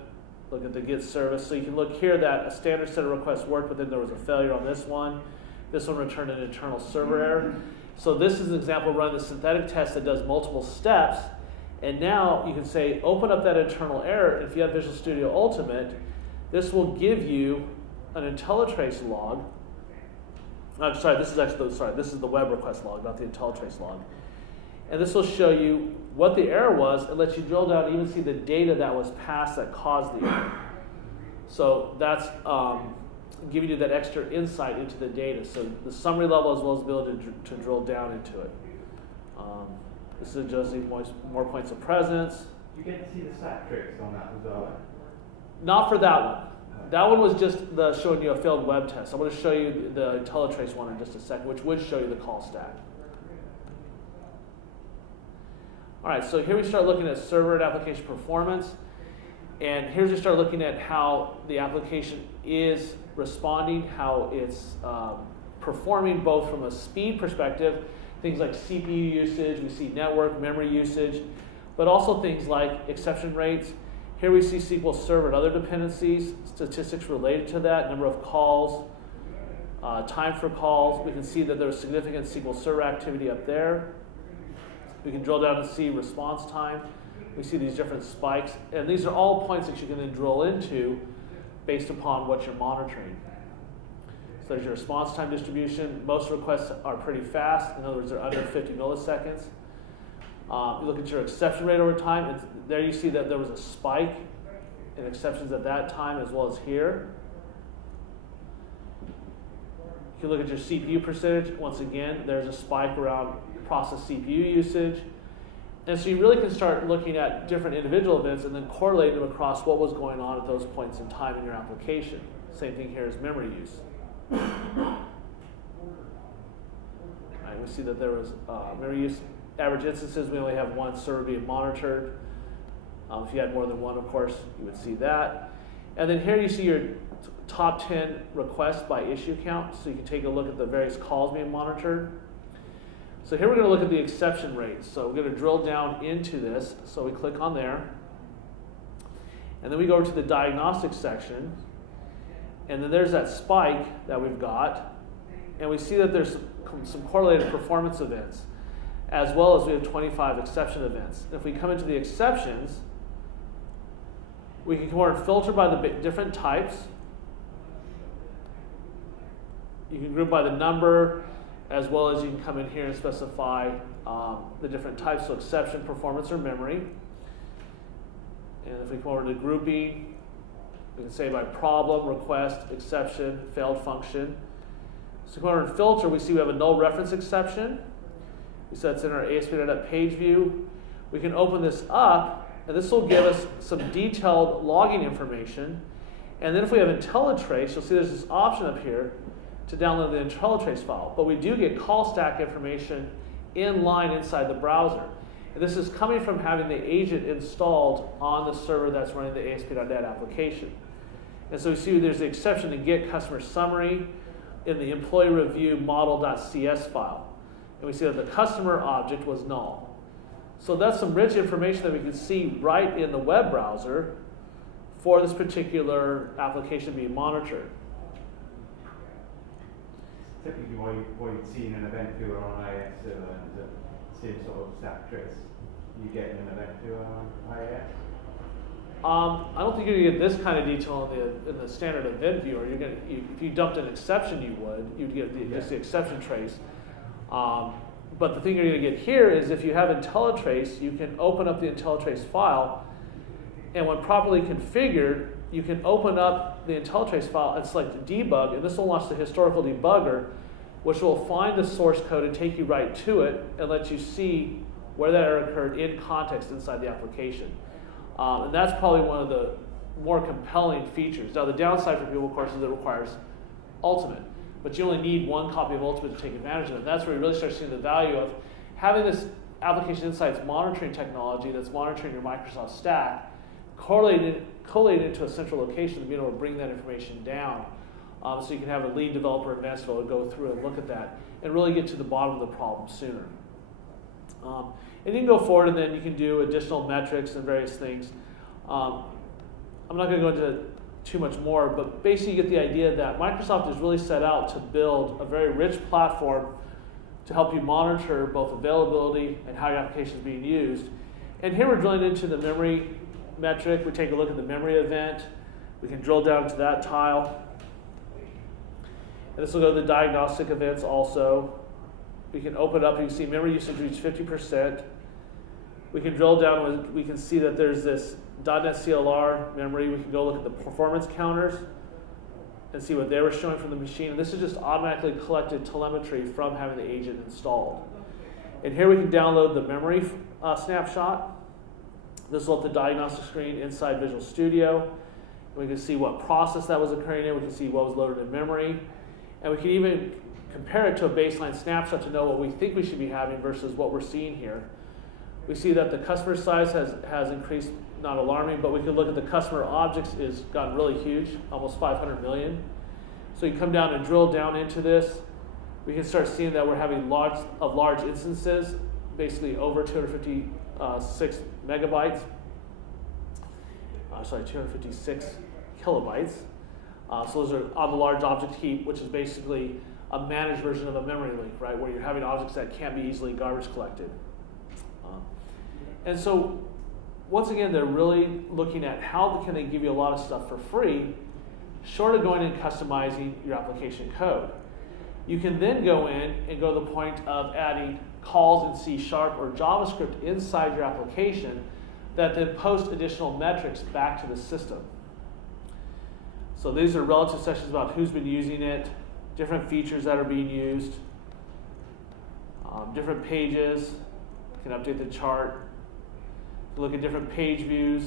Look at the get service. So you can look here that a standard set of requests worked, but then there was a failure on this one. This one returned an internal server error. So this is an example of running the synthetic test that does multiple steps. And now you can say, open up that internal error. If you have Visual Studio Ultimate, this will give you an IntelliTrace log. This is the web request log, not the IntelliTrace log. And this will show you what the error was and let you drill down and even see the data that was passed that caused the error. So that's giving you that extra insight into the data. So the summary level, as well as the ability to drill down into it. This is just more points of presence. You get to see the stat tricks on that as well. Not for that one. That one was just showing you a failed web test. I'm going to show you the IntelliTrace one in just a second, which would show you the call stack. All right, so here we start looking at server and application performance. And here's we start looking at how the application is responding, how it's performing both from a speed perspective, things like CPU usage, we see network, memory usage, but also things like exception rates. Here we see SQL Server and other dependencies, statistics related to that, number of calls, time for calls. We can see that there's significant SQL Server activity up there. We can drill down and see response time. We see these different spikes, and these are all points that you can then drill into based upon what you're monitoring. So there's your response time distribution. Most requests are pretty fast. In other words, they're under 50 milliseconds. You look at your exception rate over time, and there you see that there was a spike in exceptions at that time as well as here. If you look at your CPU percentage, once again, there's a spike around process CPU usage. And so you really can start looking at different individual events and then correlate them across what was going on at those points in time in your application. Same thing here is memory use. Right, we see that there was memory use. average instances, we only have one server being monitored. If you had more than one, of course, you would see that. And then here you see your top 10 requests by issue count, so you can take a look at the various calls being monitored. So here we're going to look at the exception rates. So we're going to drill down into this. So we click on there. And then we go over to the diagnostics section. And then there's that spike that we've got. And we see that there's some correlated performance events, as well as we have 25 exception events. If we come into the exceptions, we can come over and filter by the different types. You can group by the number, as well as you can come in here and specify the different types, so exception, performance, or memory. And if we come over to grouping, we can say by problem, request, exception, failed function. So come over and filter, we see we have a null reference exception. We said it's in our ASP.NET page view. We can open this up, and this will give us some detailed logging information. And then if we have IntelliTrace, you'll see there's this option up here to download the IntelliTrace file. But we do get call stack information in line inside the browser. And this is coming from having the agent installed on the server that's running the ASP.NET application. And so we see there's the exception to get customer summary in the employee review model.cs file. And we see that the customer object was null. So that's some rich information that we can see right in the web browser for this particular application being monitored. Typically what you'd see in an event viewer on IIS server and the same sort of stack trace you get in an event viewer on IIS? I don't think you're going to get this kind of detail in the standard event viewer. If you dumped an exception, you'd get just the exception trace. But the thing you're going to get here is if you have IntelliTrace, you can open up the IntelliTrace file, and when properly configured, you can open up the IntelliTrace file and select debug, and this will launch the historical debugger, which will find the source code and take you right to it and let you see where that error occurred in context inside the application. And that's probably one of the more compelling features. Now, the downside for people, of course, is it requires Ultimate. But you only need one copy of Ultimate to take advantage of it. And that's where you really start seeing the value of having this application insights monitoring technology that's monitoring your Microsoft stack, correlated into a central location to be able to bring that information down. So you can have a lead developer, advanced developer go through and look at that and really get to the bottom of the problem sooner. And you can go forward and then you can do additional metrics and various things. I'm not going to go into too much more, but basically you get the idea that Microsoft is really set out to build a very rich platform to help you monitor both availability and how your application is being used. And here we're drilling into the memory metric. We take a look at the memory event. We can drill down into that tile. And this will go to the diagnostic events also. We can open it up, you can see memory usage reached 50%. We can drill down, we can see that there's this .NET CLR memory. We can go look at the performance counters and see what they were showing from the machine. And this is just automatically collected telemetry from having the agent installed. And here we can download the memory snapshot. This will let the diagnostic screen inside Visual Studio. We can see what process that was occurring in. We can see what was loaded in memory. And we can even compare it to a baseline snapshot to know what we think we should be having versus what we're seeing here. We see that the customer size has increased, not alarming, but we can look at the customer objects is gotten really huge, almost 500 million. So you come down and drill down into this. We can start seeing that we're having large instances, basically over 256 megabytes. 256 kilobytes. So those are on the large object heap, which is basically a managed version of a memory link, right, where you're having objects that can't be easily garbage collected. And so, once again, they're really looking at how can they give you a lot of stuff for free, short of going and customizing your application code. You can then go in and go to the point of adding calls in C# or JavaScript inside your application that then post additional metrics back to the system. So these are relative sections about who's been using it, different features that are being used, different pages. You can update the chart. Look at different page views.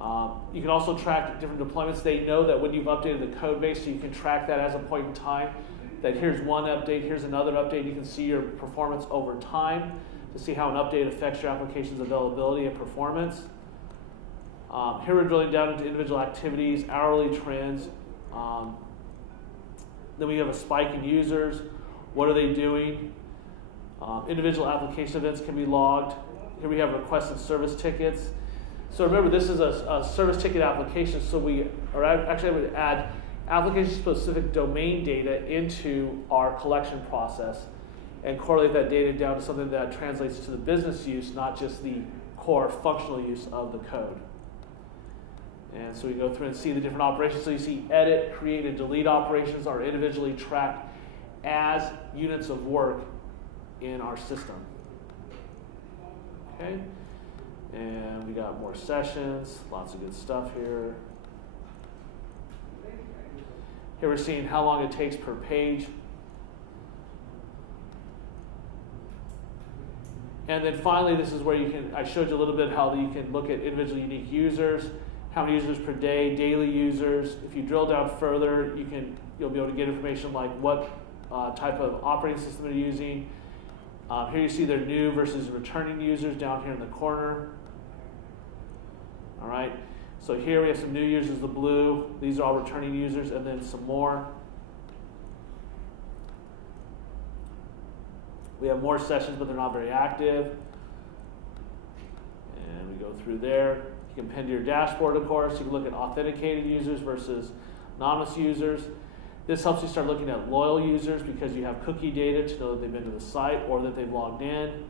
You can also track different deployments. They know that when you've updated the code base, so you can track that as a point in time. that here's one update, here's another update. You can see your performance over time to see how an update affects your application's availability and performance. Here we're drilling down into individual activities, hourly trends. Then we have a spike in users. What are they doing? Individual application events can be logged. Here we have requested service tickets. So remember, this is a service ticket application, so I would add application-specific domain data into our collection process and correlate that data down to something that translates to the business use, not just the core functional use of the code. And so we go through and see the different operations. So you see edit, create, and delete operations are individually tracked as units of work in our system. Okay? And we got more sessions, lots of good stuff here. Here we're seeing how long it takes per page. And then finally, this is where I showed you a little bit how you can look at individual unique users, how many users per day, daily users. If you drill down further, you'll be able to get information like what type of operating system they're using. Here you see their new versus returning users down here in the corner. All right, so here we have some new users, the blue. These are all returning users, and then some more. We have more sessions, but they're not very active. And we go through there. You can pin to your dashboard, of course. You can look at authenticated users versus anonymous users. This helps you start looking at loyal users because you have cookie data to know that they've been to the site or that they've logged in.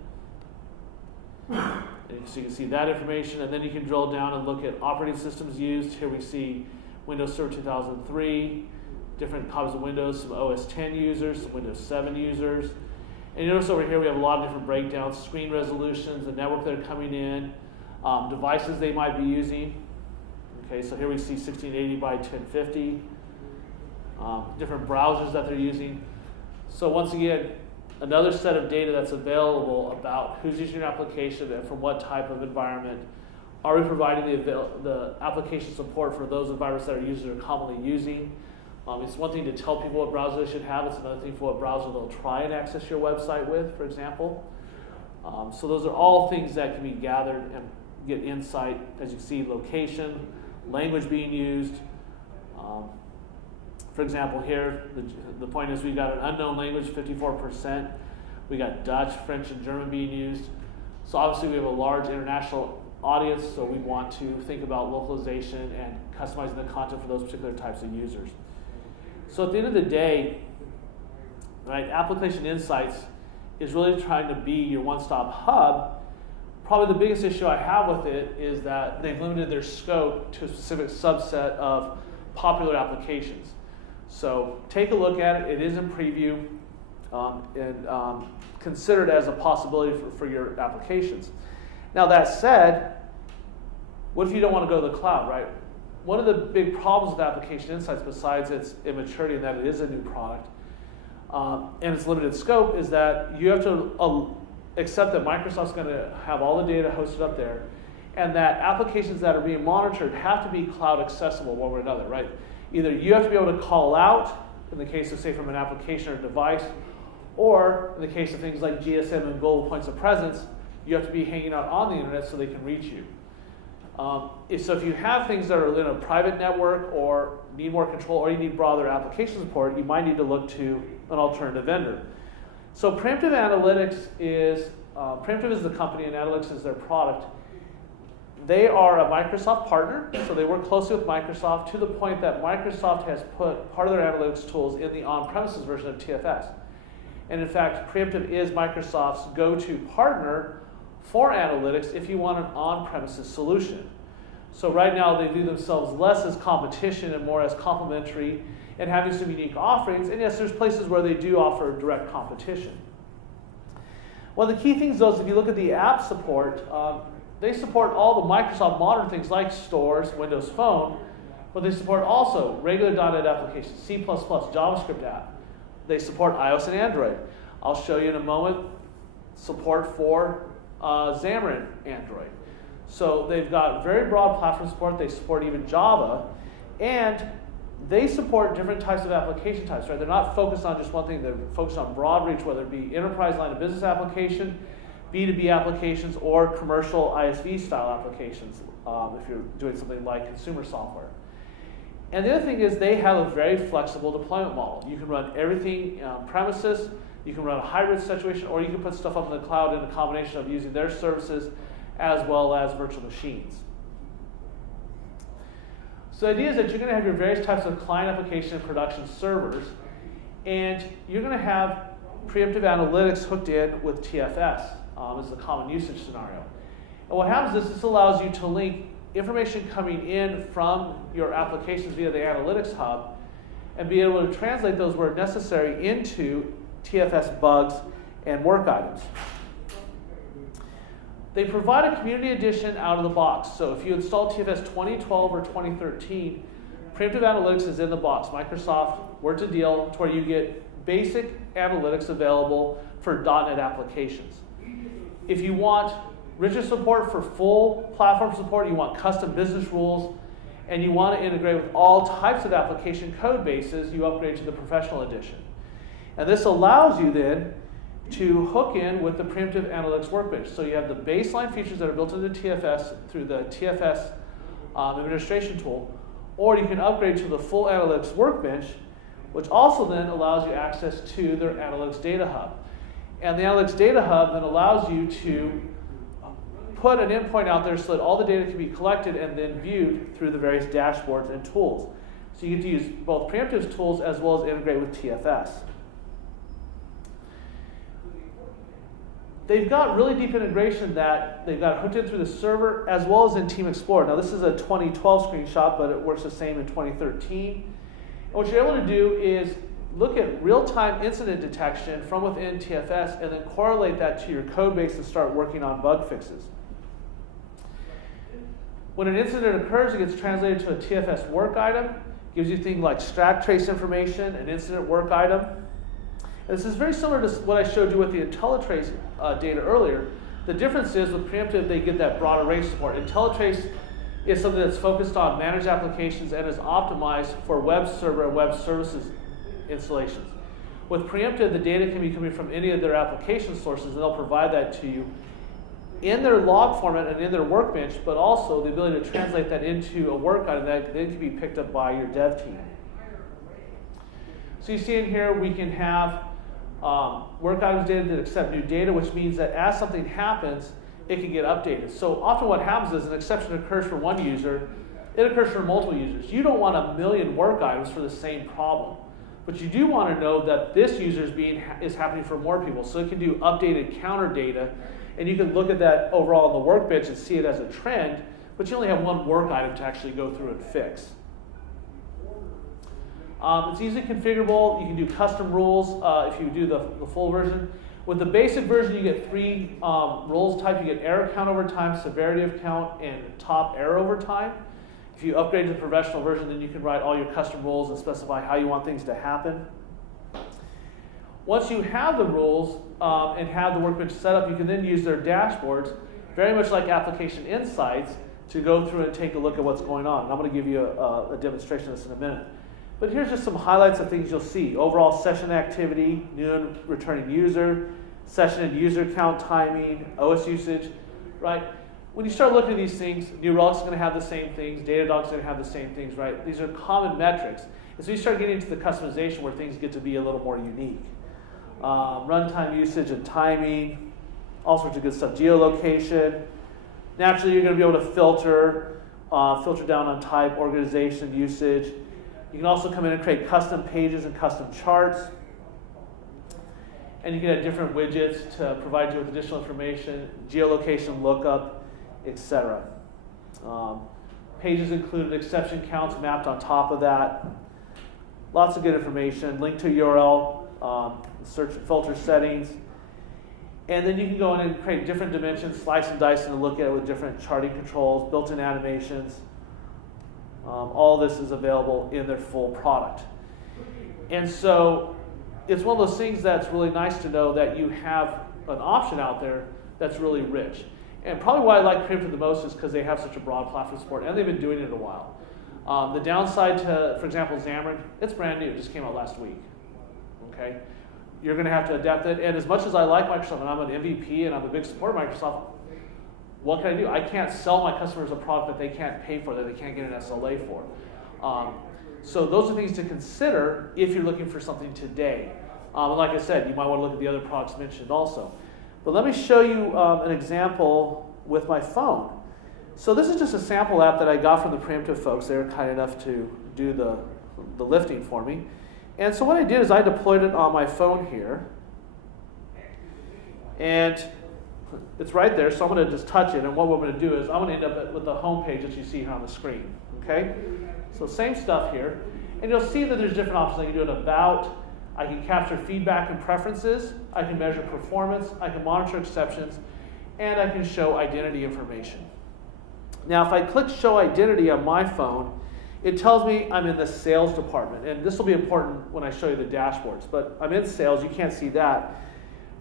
And so you can see that information, and then you can drill down and look at operating systems used. Here we see Windows Server 2003, different copies of Windows, some OS 10 users, some Windows 7 users. And you notice over here we have a lot of different breakdowns, screen resolutions, the network they're coming in, devices they might be using. Okay, so here we see 1680 by 1050, different browsers that they're using. So once again, another set of data that's available about who's using your application and from what type of environment. Are we providing the application support for those environments that our users are commonly using? It's one thing to tell people what browser they should have. It's another thing for what browser they'll try and access your website with, for example. So those are all things that can be gathered and get insight. As you see, location, language being used. For example, here, the point is we've got an unknown language, 54%. We got Dutch, French, and German being used. So obviously we have a large international audience, so we want to think about localization and customizing the content for those particular types of users. So at the end of the day, right, Application Insights is really trying to be your one-stop hub. Probably the biggest issue I have with it is that they've limited their scope to a specific subset of popular applications. So take a look at it. It is in preview and consider it as a possibility for your applications. Now that said, what if you don't want to go to the cloud, right? One of the big problems with Application Insights, besides its immaturity and that it is a new product and its limited scope, is that you have to accept that Microsoft's going to have all the data hosted up there, and that applications that are being monitored have to be cloud accessible one way or another, right? Either you have to be able to call out, in the case of, say, from an application or device, or in the case of things like GSM and global points of presence, you have to be hanging out on the internet so they can reach you. So if you have things that are in a private network or need more control or you need broader application support, you might need to look to an alternative vendor. So Preemptive Analytics is, Preemptive is the company and Analytics is their product. They are a Microsoft partner, so they work closely with Microsoft to the point that Microsoft has put part of their analytics tools in the on-premises version of TFS. And in fact, Preemptive is Microsoft's go-to partner for analytics if you want an on-premises solution. So right now they view themselves less as competition and more as complementary and having some unique offerings. And yes, there's places where they do offer direct competition. One of the key things though is if you look at the app support, they support all the Microsoft modern things like stores, Windows Phone, but they support also regular .NET applications, C++, JavaScript app. They support iOS and Android. I'll show you in a moment support for Xamarin Android. So they've got very broad platform support. They support even Java. And they support different types of application types, right? They're not focused on just one thing, they're focused on broad reach, whether it be enterprise line of business application, B2B applications, or commercial ISV style applications, if you're doing something like consumer software. And the other thing is they have a very flexible deployment model. You can run everything on premises, you can run a hybrid situation, or you can put stuff up in the cloud in a combination of using their services as well as virtual machines. So the idea is that you're going to have your various types of client application and production servers, and you're going to have preemptive analytics hooked in with TFS as the common usage scenario. And what happens is this allows you to link information coming in from your applications via the analytics hub and be able to translate those where necessary into TFS bugs and work items. They provide a community edition out of the box. So if you install TFS 2012 or 2013, preemptive analytics is in the box. Microsoft worked a deal to where you get basic analytics available for .NET applications. If you want richer support for full platform support, you want custom business rules, and you want to integrate with all types of application code bases, you upgrade to the professional edition. And this allows you then to hook in with the preemptive analytics workbench. So you have the baseline features that are built into TFS through the TFS administration tool, or you can upgrade to the full analytics workbench, which also then allows you access to their analytics data hub. And the analytics data hub then allows you to put an endpoint out there so that all the data can be collected and then viewed through the various dashboards and tools. So you get to use both preemptive tools as well as integrate with TFS. They've got really deep integration that they've got hooked in through the server as well as in Team Explorer. Now this is a 2012 screenshot, but it works the same in 2013. And what you're able to do is look at real-time incident detection from within TFS and then correlate that to your code base and start working on bug fixes. When an incident occurs, it gets translated to a TFS work item, gives you things like stack trace information, an incident work item. And this is very similar to what I showed you with the IntelliTrace data earlier. The difference is with preemptive, they get that broad array support. IntelliTrace is something that's focused on managed applications and is optimized for web server and web services installations. With preemptive, the data can be coming from any of their application sources, and they'll provide that to you in their log format and in their workbench, but also the ability to translate that into a work item that then can be picked up by your dev team. So you see in here, we can have work items data that accept new data, which means that as something happens, it can get updated. So often what happens is an exception occurs for one user, it occurs for multiple users. You don't want a million work items for the same problem, but you do want to know that this user is happening for more people. So it can do updated counter data, and you can look at that overall on the workbench and see it as a trend, but you only have one work item to actually go through and fix. It's easily configurable. You can do custom rules if you do the full version. With the basic version, you get 3 rules types. You get error count over time, severity of count, and top error over time. If you upgrade to the professional version, then you can write all your custom rules and specify how you want things to happen. Once you have the rules and have the workbench set up, you can then use their dashboards, very much like application insights, to go through and take a look at what's going on. And I'm going to give you a demonstration of this in a minute. But here's just some highlights of things you'll see. Overall session activity, new and returning user, session and user count timing, OS usage, right? When you start looking at these things, New Relic's going to have the same things, Datadog's going to have the same things, right? These are common metrics. And so you start getting into the customization where things get to be a little more unique. Runtime usage and timing, all sorts of good stuff. Geolocation. Naturally, you're going to be able to filter down on type, organization, usage. You can also come in and create custom pages and custom charts. And you can add different widgets to provide you with additional information, geolocation lookup, etc. Pages included, exception counts mapped on top of that. Lots of good information, link to URL, search and filter settings. And then you can go in and create different dimensions, slice and dice, and look at it with different charting controls, built-in animations. All this is available in their full product. And so it's one of those things that's really nice to know that you have an option out there that's really rich. And probably why I like Preemptive the most is because they have such a broad platform support, and they've been doing it a while. The downside to, for example, Xamarin, it's brand new. It just came out last week. Okay, you're going to have to adapt it. And as much as I like Microsoft, and I'm an MVP, and I'm a big supporter of Microsoft, what can I do? I can't sell my customers a product that they can't pay for, that they can't get an SLA for. So those are things to consider if you're looking for something today. And like I said, you might want to look at the other products mentioned also. But let me show you an example with my phone. So this is just a sample app that I got from the Preemptive folks. They were kind enough to do the lifting for me. And so what I did is I deployed it on my phone here. And it's right there, so I'm going to just touch it. And what we're going to do is I'm going to end up with the home page that you see here on the screen. Okay? So same stuff here. And you'll see that there's different options. I can do an about. I can capture feedback and preferences. I can measure performance. I can monitor exceptions. And I can show identity information. Now, if I click Show Identity on my phone, it tells me I'm in the sales department. And this will be important when I show you the dashboards. But I'm in sales. You can't see that.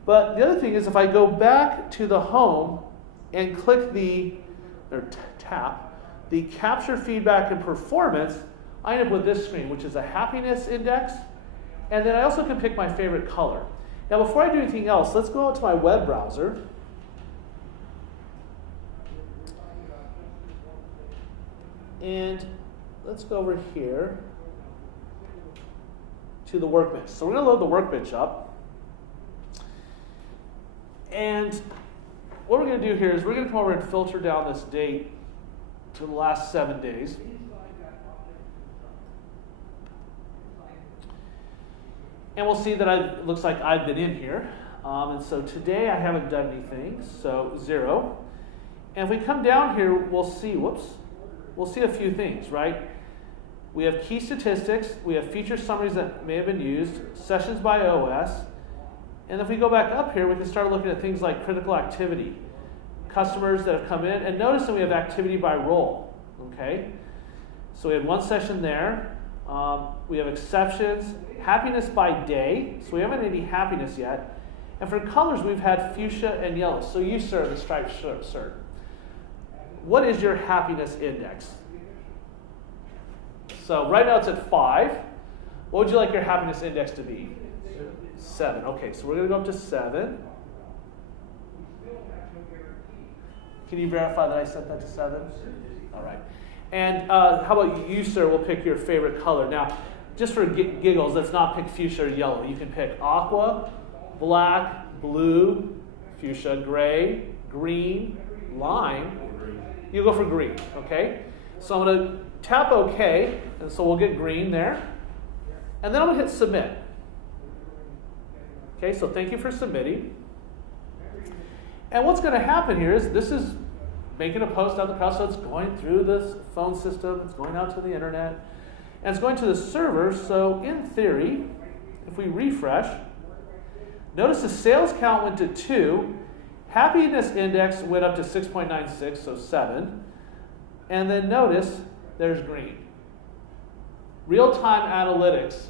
But the other thing is if I go back to the home and click tap the Capture Feedback and Performance, I end up with this screen, which is a happiness index. And then I also can pick my favorite color. Now, before I do anything else, let's go out to my web browser. And let's go over here to the workbench. So we're going to load the workbench up. And what we're going to do here is we're going to come over and filter down this date to the last 7 days. And we'll see that it looks like I've been in here. And so today I haven't done anything, so 0. And if we come down here, we'll see a few things, right? We have key statistics, we have feature summaries that may have been used, sessions by OS, and if we go back up here, we can start looking at things like critical activity, customers that have come in, and notice that we have activity by role, okay? So we had one session there, we have exceptions, happiness by day, so we haven't had any happiness yet, and for colors, we've had fuchsia and yellow, so you, sir, the striped shirt. What is your happiness index? So right now it's at 5. What would you like your happiness index to be? 7. Okay, so we're going to go up to 7. Can you verify that I set that to 7? All right. And how about you, sir? We'll pick your favorite color. Now, just for giggles, let's not pick fuchsia or yellow. You can pick aqua, black, blue, fuchsia, gray, green, lime. You go for green, okay? So I'm going to tap OK, and so we'll get green there. And then I'm going to hit Submit. Okay, so thank you for submitting. And what's going to happen here is this is making a post out the crowd, so it's going through this phone system, it's going out to the internet, and it's going to the server. So in theory, if we refresh, notice the sales count went to 2, happiness index went up to 6.96, so 7, and then notice there's green. Real-time analytics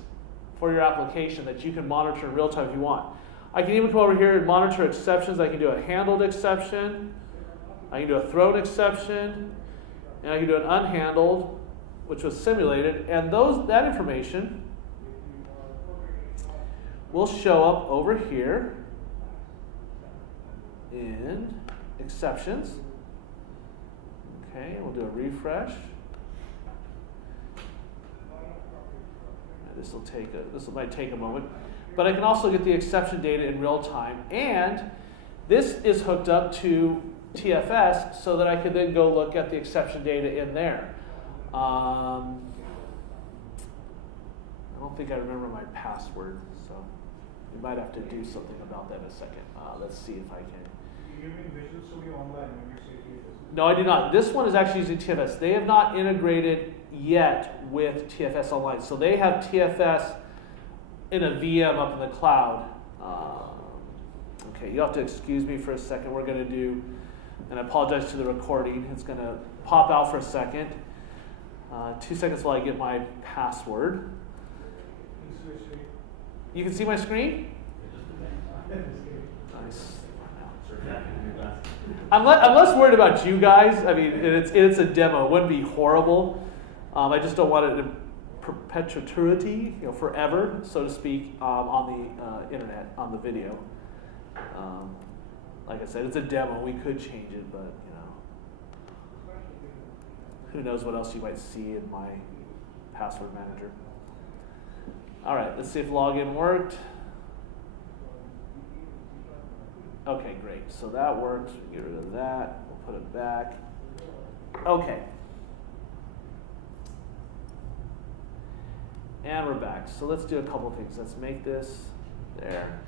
for your application that you can monitor in real time if you want. I can even come over here and monitor exceptions. I can do a handled exception, I can do a thrown exception, and I can do an unhandled, which was simulated, and that information will show up over here in exceptions. Okay, we'll do a refresh. This might take a moment, but I can also get the exception data in real time, and this is hooked up to TFS so that I can then go look at the exception data in there. I don't think I remember my password, so we might have to do something about that in a second. Let's see if I can. You mean Visual Studio Online when you say TFS? No, I do not. This one is actually using TFS. They have not integrated yet with TFS Online. So they have TFS in a VM up in the cloud. Okay, you'll have to excuse me for a second. We're going to do, and I apologize to the recording. It's going to pop out for a second. 2 seconds while I get my password. You can see my screen? Nice. I'm less worried about you guys. I mean, it's a demo. It wouldn't be horrible. I just don't want it in perpetuity, forever, so to speak, on the internet, on the video. Like I said, it's a demo. We could change it, but who knows what else you might see in my password manager. All right, let's see if login worked. Okay, great. So that worked. Get rid of that. We'll put it back. Okay. And we're back. So let's do a couple of things. Let's make this there.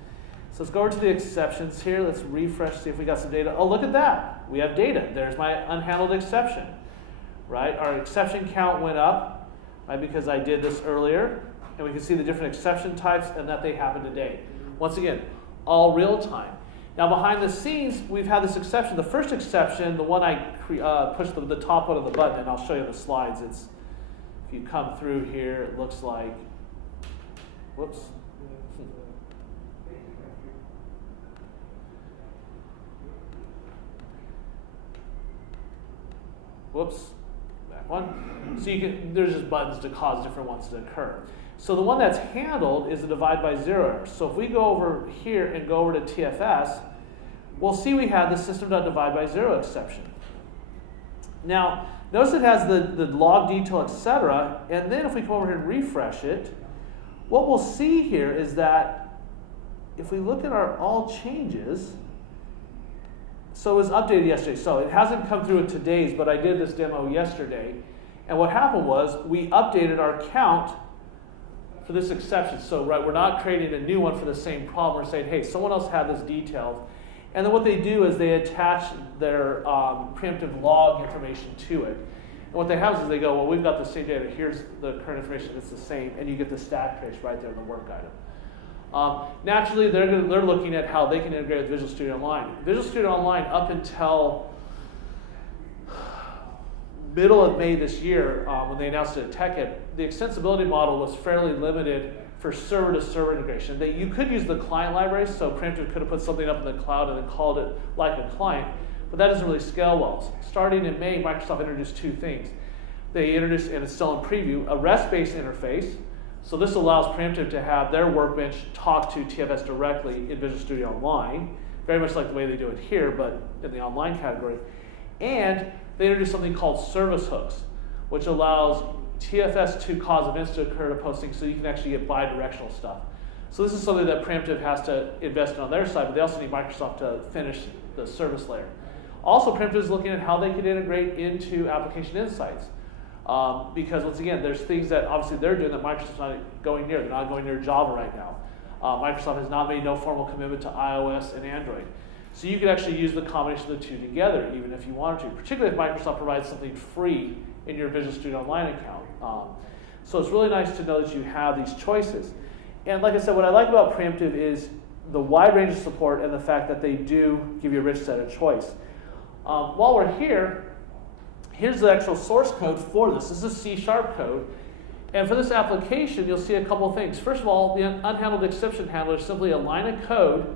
So let's go over to the exceptions here. Let's refresh, see if we got some data. Oh, look at that. We have data. There's my unhandled exception, right? Our exception count went up, right, because I did this earlier. And we can see the different exception types and that they happen today. Once again, all real time. Now behind the scenes, we've had this exception. The first exception, the one I pushed the top one of the button, and I'll show you the slides. It's, if you come through here, it looks like, whoops. Whoops, back one. So there's just buttons to cause different ones to occur. So the one that's handled is the divide by zero error. So if we go over here and go over to TFS, we'll see we have the system.divide by zero exception. Now, notice it has the log detail, etc. And then if we come over here and refresh it, what we'll see here is that if we look at our all changes, so it was updated yesterday. So it hasn't come through with today's, but I did this demo yesterday. And what happened was we updated our count for this exception. So right, we're not creating a new one for the same problem. We're saying, hey, someone else had this detailed. And then what they do is they attach their preemptive log information to it. And what they have is they go, well, we've got the same data. Here's the current information that's the same. And you get the stack trace right there in the work item. Naturally, they're looking at how they can integrate with Visual Studio Online. Visual Studio Online, up until middle of May this year, when they announced it at TechEd, the extensibility model was fairly limited for server-to-server integration. You could use the client library, so Preemptive could have put something up in the cloud and then called it like a client, but that doesn't really scale well. Starting in May, Microsoft introduced two things. They introduced, and it's still in preview, a REST-based interface. So this allows Preemptive to have their workbench talk to TFS directly in Visual Studio Online, very much like the way they do it here, but in the online category. And they introduced something called service hooks, which allows TFS to cause events to occur to posting so you can actually get bi-directional stuff. So this is something that Preemptive has to invest in on their side, but they also need Microsoft to finish the service layer. Also, Preemptive is looking at how they can integrate into application insights. Because once again, there's things that obviously they're doing that Microsoft's not going near. They're not going near Java right now. Microsoft has not made no formal commitment to iOS and Android. So you can actually use the combination of the two together, even if you wanted to, particularly if Microsoft provides something free in your Visual Studio Online account. So it's really nice to know that you have these choices. And like I said, what I like about Preemptive is the wide range of support and the fact that they do give you a rich set of choice. While we're here, here's the actual source code for this. This is C# code. And for this application, you'll see a couple things. First of all, the unhandled exception handler is simply a line of code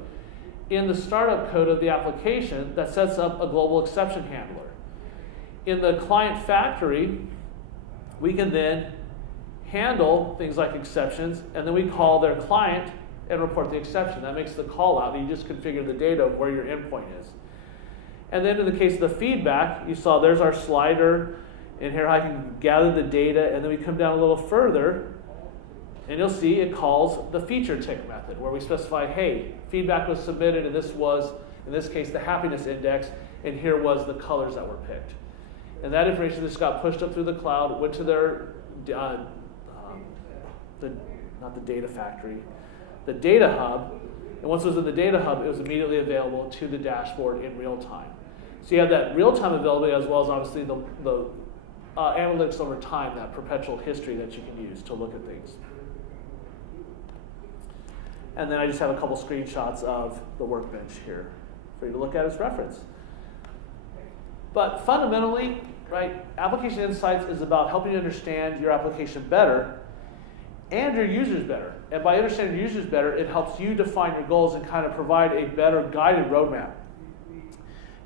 in the startup code of the application that sets up a global exception handler. In the client factory, we can then handle things like exceptions, and then we call their client and report the exception. That makes the call out, and you just configure the data of where your endpoint is. And then in the case of the feedback, you saw there's our slider, and here I can gather the data, and then we come down a little further, and you'll see it calls the feature tick method, where we specify, hey, feedback was submitted, and this was, in this case, the happiness index, and here was the colors that were picked. And that information just got pushed up through the cloud, went to their, not the data factory, the data hub, and once it was in the data hub, it was immediately available to the dashboard in real time. So you have that real-time availability as well as obviously the analytics over time, that perpetual history that you can use to look at things. And then I just have a couple screenshots of the workbench here for you to look at as reference. But fundamentally, right, Application Insights is about helping you understand your application better and your users better. And by understanding your users better, it helps you define your goals and kind of provide a better guided roadmap.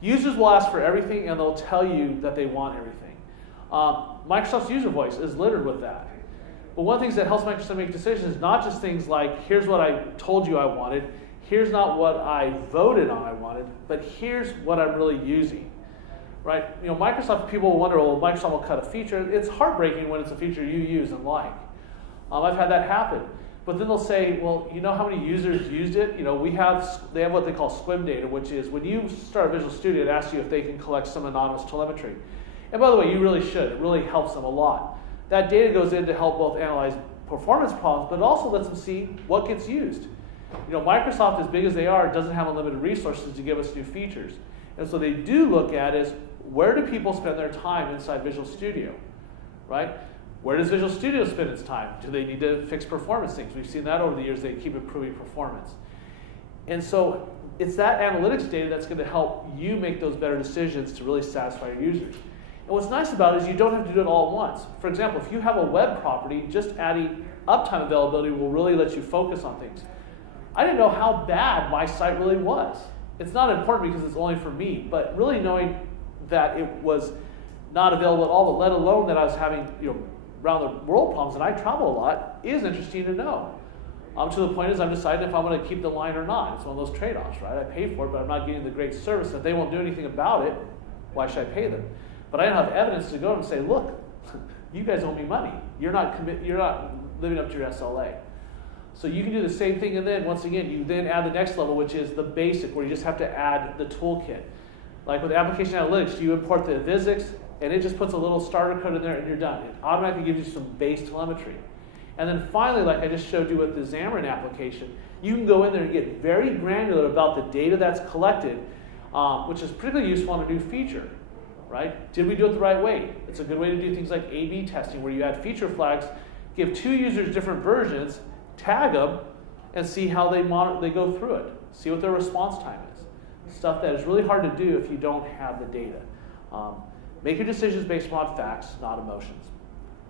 Users will ask for everything, and they'll tell you that they want everything. Microsoft's user voice is littered with that. But one of the things that helps Microsoft make decisions is not just things like, here's what I told you I wanted, here's not what I voted on I wanted, but here's what I'm really using. Right? You know, Microsoft, people will wonder, well, Microsoft will cut a feature. It's heartbreaking when it's a feature you use and like. I've had that happen. But then they'll say, well, you know how many users used it? You know, they have what they call SQUIM data, which is when you start Visual Studio, it asks you if they can collect some anonymous telemetry. And by the way, you really should. It really helps them a lot. That data goes in to help both analyze performance problems, but it also lets them see what gets used. You know, Microsoft, as big as they are, doesn't have unlimited resources to give us new features. And so they do look at is, where do people spend their time inside Visual Studio, right? Where does Visual Studio spend its time? Do they need to fix performance things? We've seen that over the years. They keep improving performance. And so it's that analytics data that's going to help you make those better decisions to really satisfy your users. And what's nice about it is you don't have to do it all at once. For example, if you have a web property, just adding uptime availability will really let you focus on things. I didn't know how bad my site really was. It's not important because it's only for me, but really knowing that it was not available at all, but let alone that I was having, you know, around the world problems, and I travel a lot, is interesting to know. To the point is I'm deciding if I'm going to keep the line or not. It's one of those trade-offs, right? I pay for it, but I'm not getting the great service. If they won't do anything about it, why should I pay them? But I don't have evidence to go and say, look, you guys owe me money. You're not living up to your SLA. So you can do the same thing, and then once again, you then add the next level, which is the basic, where you just have to add the toolkit. Like with application analytics, you import the physics, and it just puts a little starter code in there, and you're done. It automatically gives you some base telemetry. And then finally, like I just showed you with the Xamarin application, you can go in there and get very granular about the data that's collected, which is particularly useful on a new feature, right? Did we do it the right way? It's a good way to do things like A/B testing, where you add feature flags, give two users different versions, tag them, and see how they go through it. See what their response time is. Stuff that is really hard to do if you don't have the data. Make your decisions based upon facts, not emotions.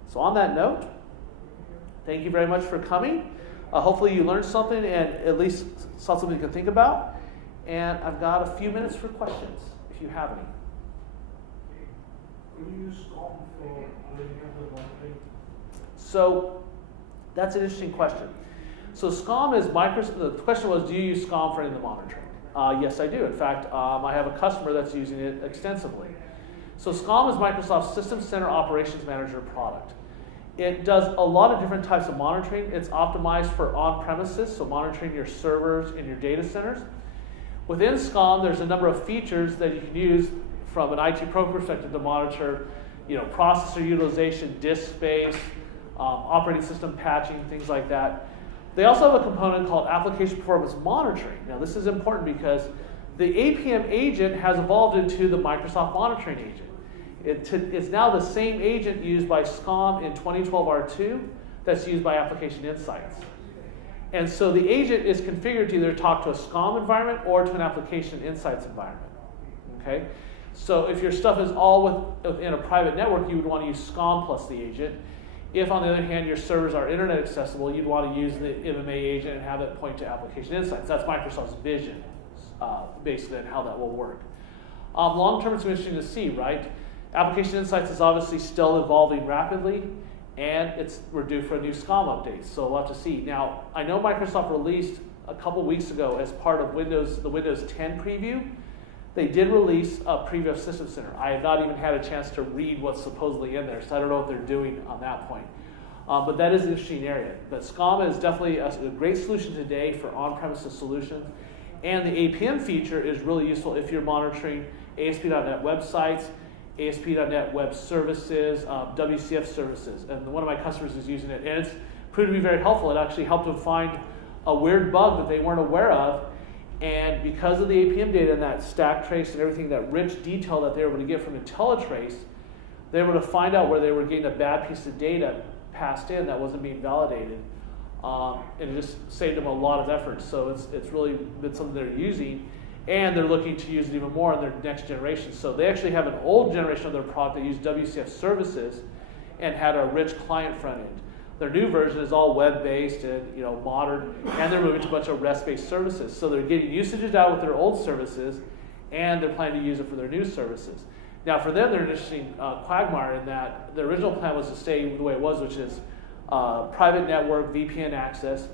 So on that note, thank you very much for coming. Hopefully you learned something and at least saw something you can think about. And I've got a few minutes for questions, if you have any. Will you use SCOM for looking at the monitoring? So that's an interesting question. So SCOM is Microsoft. The question was, do you use SCOM for any of the monitoring? Yes, I do. In fact, I have a customer that's using it extensively. So SCOM is Microsoft's System Center Operations Manager product. It does a lot of different types of monitoring. It's optimized for on-premises, so monitoring your servers in your data centers. Within SCOM, there's a number of features that you can use from an IT pro perspective to monitor, you know, processor utilization, disk space, operating system patching, things like that. They also have a component called Application Performance Monitoring. Now, this is important because the APM agent has evolved into the Microsoft Monitoring Agent. It's now the same agent used by SCOM in 2012 R2 that's used by Application Insights. And so the agent is configured to either talk to a SCOM environment or to an Application Insights environment. Okay? So if your stuff is all within a private network, you would want to use SCOM plus the agent. If, on the other hand, your servers are internet accessible, you'd want to use the MMA agent and have it point to Application Insights. That's Microsoft's vision, basically, and how that will work. Long-term, it's interesting to see, right? Application Insights is obviously still evolving rapidly, and we're due for a new SCOM update, so we'll have to see. Now, I know Microsoft released a couple weeks ago as part of the Windows 10 preview, they did release a preview of System Center. I have not even had a chance to read what's supposedly in there, so I don't know what they're doing on that point. But that is an interesting area. But SCOM is definitely a great solution today for on-premises solutions. And the APM feature is really useful if you're monitoring ASP.NET websites, ASP.NET web services, WCF services. And one of my customers is using it. And it's proved to be very helpful. It actually helped them find a weird bug that they weren't aware of. And because of the APM data and that stack trace and everything, that rich detail that they were able to get from IntelliTrace, they were able to find out where they were getting a bad piece of data passed in that wasn't being validated. And it just saved them a lot of effort. So it's really been something they're using. And they're looking to use it even more in their next generation. So they actually have an old generation of their product that used WCF services and had a rich client front end. Their new version is all web-based and modern, and they're moving to a bunch of REST-based services. So they're getting usages out with their old services, and they're planning to use it for their new services. Now for them, they're an interesting quagmire in that the original plan was to stay the way it was, which is private network, VPN access.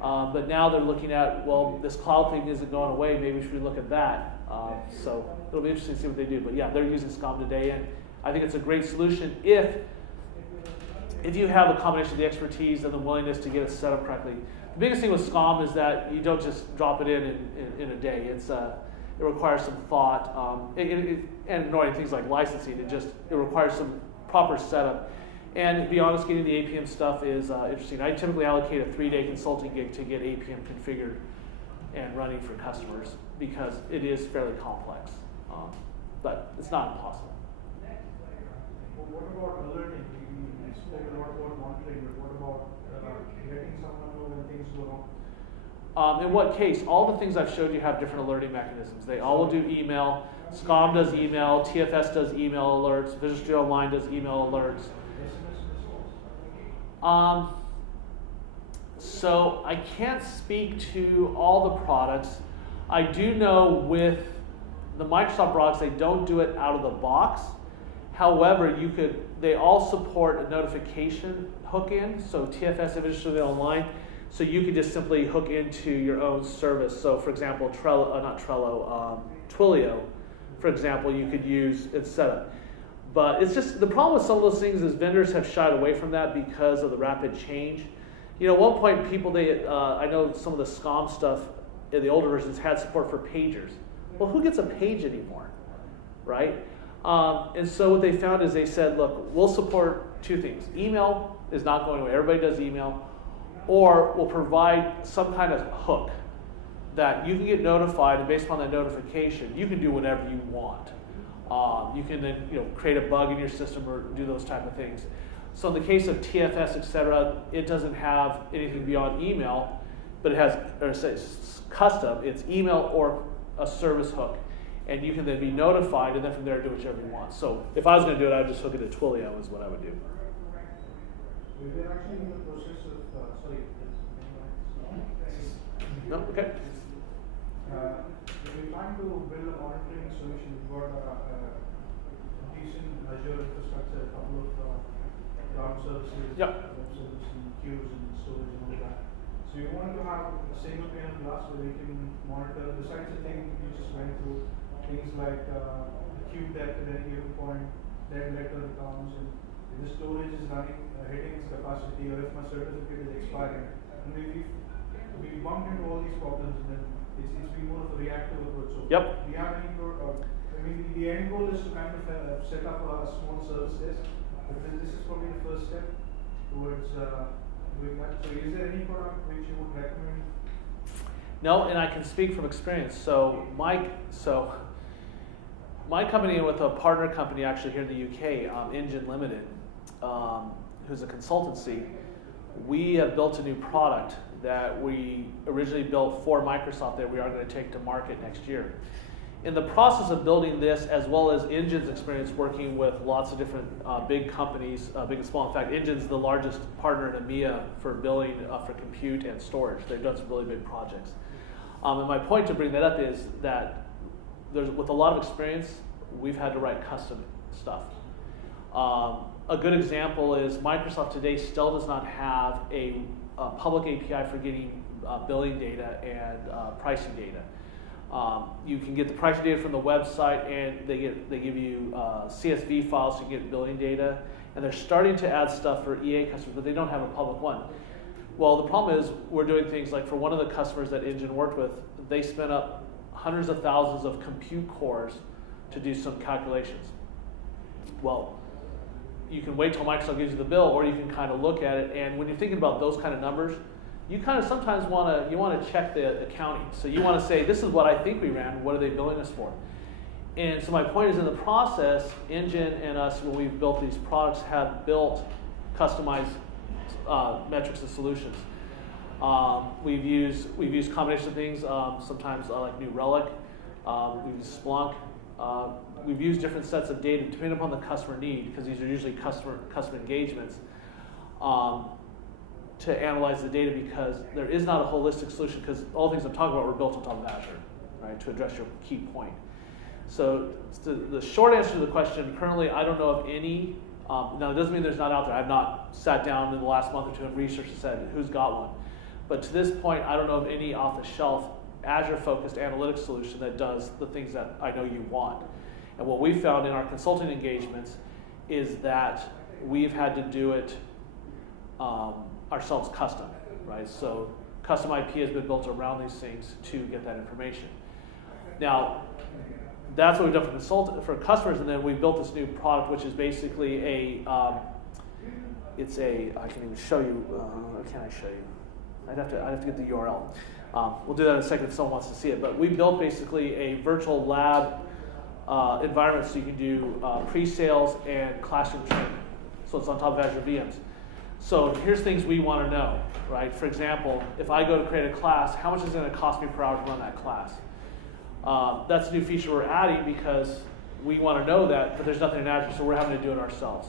But now they're looking at, well, this cloud thing isn't going away, maybe we should look at that. So it'll be interesting to see what they do. But yeah, they're using SCOM today, and I think it's a great solution if you have a combination of the expertise and the willingness to get it set up correctly. The biggest thing with SCOM is that you don't just drop it in a day. It requires some thought, and ignoring things like licensing. It requires some proper setup. And to be honest, getting the APM stuff is interesting. I typically allocate a 3-day consulting gig to get APM configured and running for customers because it is fairly complex, but it's not impossible. Well, what about alerting? We spoke a lot about monitoring, but what about letting someone know when things go wrong? In what case? All the things I've showed you have different alerting mechanisms. They all will do email. SCOM does email. TFS does email alerts. Visual Studio Online does email alerts. So I can't speak to all the products. I do know with the Microsoft products, they don't do it out of the box. However, they all support a notification hook in, so TFS and Visual Studio Online. So you could just simply hook into your own service. So for example, Twilio, for example, you could use its setup. But it's just, the problem with some of those things is vendors have shied away from that because of the rapid change. At one point, I know some of the SCOM stuff in the older versions had support for pagers. Well, who gets a page anymore, right? And so what they found is they said, look, we'll support 2 things. Email is not going away. Everybody does email. Or we'll provide some kind of hook that you can get notified, and based upon that notification, you can do whatever you want. You can then create a bug in your system or do those type of things. So in the case of TFS, etc., it doesn't have anything beyond email, but it has, it's custom. It's email or a service hook, and you can then be notified, and then from there do whichever you want. So if I was going to do it, I'd just hook it to Twilio is what I would do. We're actually in the process of No, okay. We're trying to build a monitoring solution. We've got a decent Azure infrastructure, a couple of cloud services, Yep. web services, and queues and storage and all that. So we want to have a single pane of glass where we can monitor, besides the thing you just went through, things like the queue depth at any given point, dead letter counts, and if the storage is running, hitting its capacity, or if my certificate is expiring. And we bumped into all these problems, and then it's been more of a reactive approach. So Yep. we have any the end goal is to kind of set up a small service desk, but this is probably the first step towards doing that. So is there any product which you would recommend? No, and I can speak from experience. So my company with a partner company actually here in the UK, Engine Limited, who's a consultancy, we have built a new product that we originally built for Microsoft that we are going to take to market next year. In the process of building this, as well as Engine's experience working with lots of different big companies, big and small. In fact, Engine's the largest partner in EMEA for billing for compute and storage. They've done some really big projects. And my point to bring that up is that with a lot of experience, we've had to write custom stuff. A good example is Microsoft today still does not have a public API for getting billing data and pricing data. You can get the pricing data from the website, and they give you CSV files so you get billing data. And they're starting to add stuff for EA customers, but they don't have a public one. Well, the problem is we're doing things like for one of the customers that Engine worked with, they spent up hundreds of thousands of compute cores to do some calculations. Well, you can wait till Microsoft gives you the bill, or you can kind of look at it. And when you're thinking about those kind of numbers, you kind of sometimes want to check the accounting. So you want to say, this is what I think we ran. What are they billing us for? And so my point is, in the process, Engine and us, when we've built these products, have built customized metrics and solutions. We've used combination of things. Sometimes like New Relic. We've used Splunk. We've used different sets of data depending upon the customer need, because these are usually customer engagements, to analyze the data, because there is not a holistic solution, because all the things I'm talking about were built on top of Azure, right, to address your key point. So the short answer to the question, currently I don't know of any. Now it doesn't mean there's not out there. I've not sat down in the last month or two and researched and said who's got one. But to this point, I don't know of any off-the-shelf Azure-focused analytics solution that does the things that I know you want. And what we found in our consulting engagements is that we've had to do it ourselves custom, right? So custom IP has been built around these things to get that information. Now, that's what we've done for customers, and then we built this new product, which is basically I can even show you. Can I show you? I'd have to get the URL. We'll do that in a second if someone wants to see it. But we built basically a virtual lab environment so you can do pre-sales and classroom training. So it's on top of Azure VMs. So here's things we want to know, right? For example, if I go to create a class, how much is it going to cost me per hour to run that class? That's a new feature we're adding because we want to know that, but there's nothing in Azure, so we're having to do it ourselves.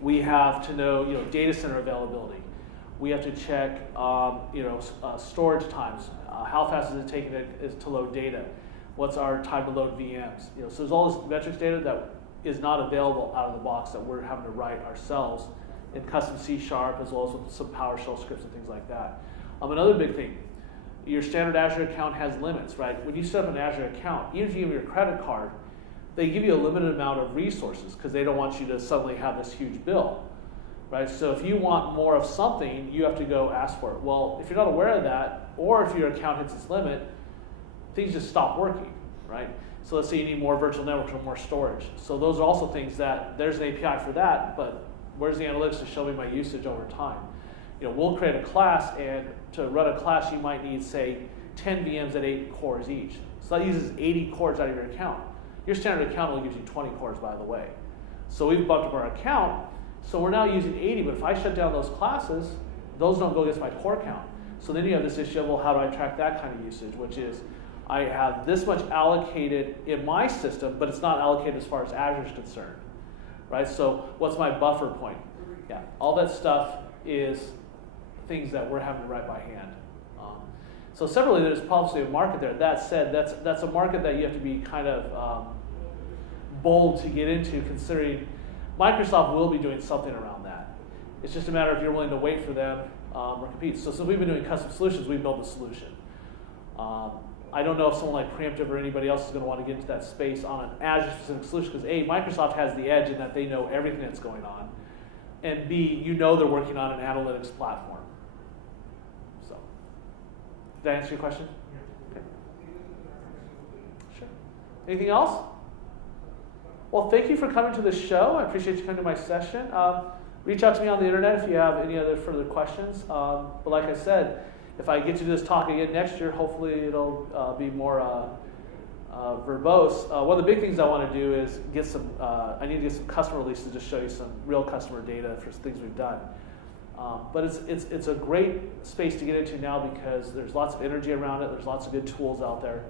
We have to know, data center availability. We have to check, storage times. How fast is it taking to load data? What's our time to load VMs? So there's all this metrics data that is not available out of the box that we're having to write ourselves in custom C# as well as with some PowerShell scripts and things like that. Another big thing, your standard Azure account has limits, right? When you set up an Azure account, even if you give your credit card, they give you a limited amount of resources because they don't want you to suddenly have this huge bill, right? So if you want more of something, you have to go ask for it. Well, if you're not aware of that, or if your account hits its limit, things just stop working, right? So let's say you need more virtual networks or more storage. So those are also things that there's an API for that, but where's the analytics to show me my usage over time? We'll create a class, and to run a class, you might need, say, 10 VMs at 8 cores each. So that uses 80 cores out of your account. Your standard account only gives you 20 cores, by the way. So we've bumped up our account, so we're now using 80, but if I shut down those classes, those don't go against my core count. So then you have this issue of, well, how do I track that kind of usage, which is, I have this much allocated in my system, but it's not allocated as far as Azure is concerned, right? So what's my buffer point? Yeah, all that stuff is things that we're having to write by hand. So separately, there's probably a market there. That said, that's a market that you have to be kind of bold to get into, considering Microsoft will be doing something around that. It's just a matter of if you're willing to wait for them or compete. So since we've been doing custom solutions, we built a solution. I don't know if someone like Preemptive or anybody else is going to want to get into that space on an Azure-specific solution because A, Microsoft has the edge in that they know everything that's going on, and B, they're working on an analytics platform. So, did I answer your question? Okay. Sure. Anything else? Well, thank you for coming to the show. I appreciate you coming to my session. Reach out to me on the internet if you have any other further questions. But like I said, if I get to this talk again next year, hopefully it'll be more verbose. One of the big things I want to do is get some. I need to get some customer releases to show you some real customer data for things we've done. But it's a great space to get into now because there's lots of energy around it. There's lots of good tools out there,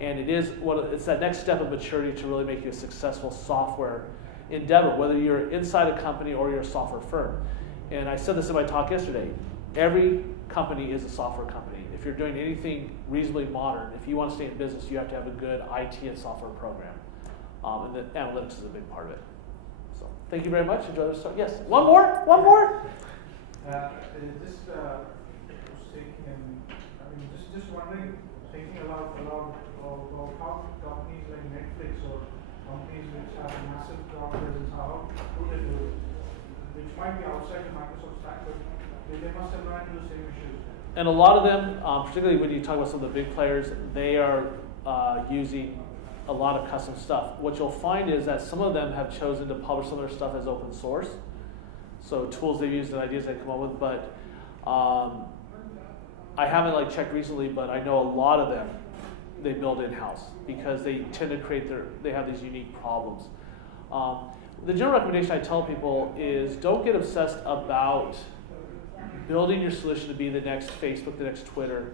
and it's that next step of maturity to really make you a successful software endeavor, whether you're inside a company or you're a software firm. And I said this in my talk yesterday. Every company is a software company. If you're doing anything reasonably modern, if you want to stay in business, you have to have a good IT and software program. And the analytics is a big part of it. So thank you very much. Enjoy the story. Yes, one more? Just wondering, thinking about how companies like Netflix or companies which have massive cloud presence, how do they do it? Which might be outside the Microsoft stack, but they must have run into the same issues. And a lot of them, particularly when you talk about some of the big players, they are using a lot of custom stuff. What you'll find is that some of them have chosen to publish some of their stuff as open source. So tools they've used and ideas they come up with, but I haven't checked recently, but I know a lot of them they build in-house because they tend to they have these unique problems. The general recommendation I tell people is don't get obsessed about building your solution to be the next Facebook, the next Twitter.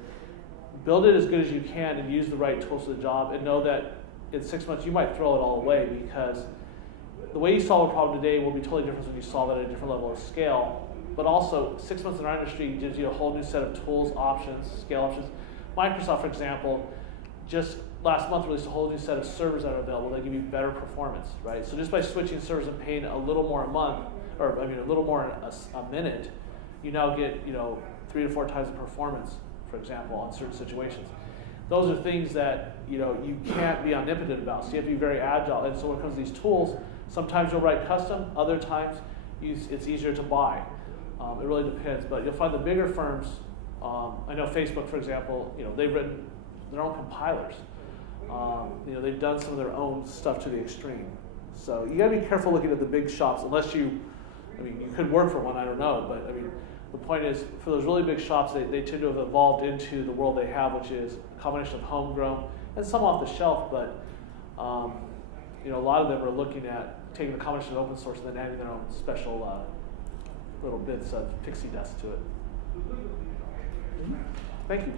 Build it as good as you can and use the right tools for the job, and know that in 6 months you might throw it all away because the way you solve a problem today will be totally different when you solve it at a different level of scale. But also, 6 months in our industry gives you a whole new set of tools, options, scale options. Microsoft, for example, just last month released a whole new set of servers that are available that give you better performance, right? So just by switching servers and paying a little more a month, or I mean a little more a minute, you now get 3 to 4 times the performance, for example, on certain situations. Those are things that you can't be omnipotent about. So you have to be very agile. And so when it comes to these tools, sometimes you'll write custom, other times it's easier to buy. It really depends. But you'll find the bigger firms. I know Facebook, for example. They've written their own compilers. They've done some of their own stuff to the extreme. So you got to be careful looking at the big shops, unless you could work for one. I don't know, but the point is, for those really big shops, they tend to have evolved into the world they have, which is a combination of homegrown and some off the shelf. But a lot of them are looking at taking the combination of open source and then adding their own special little bits of pixie dust to it. Thank you.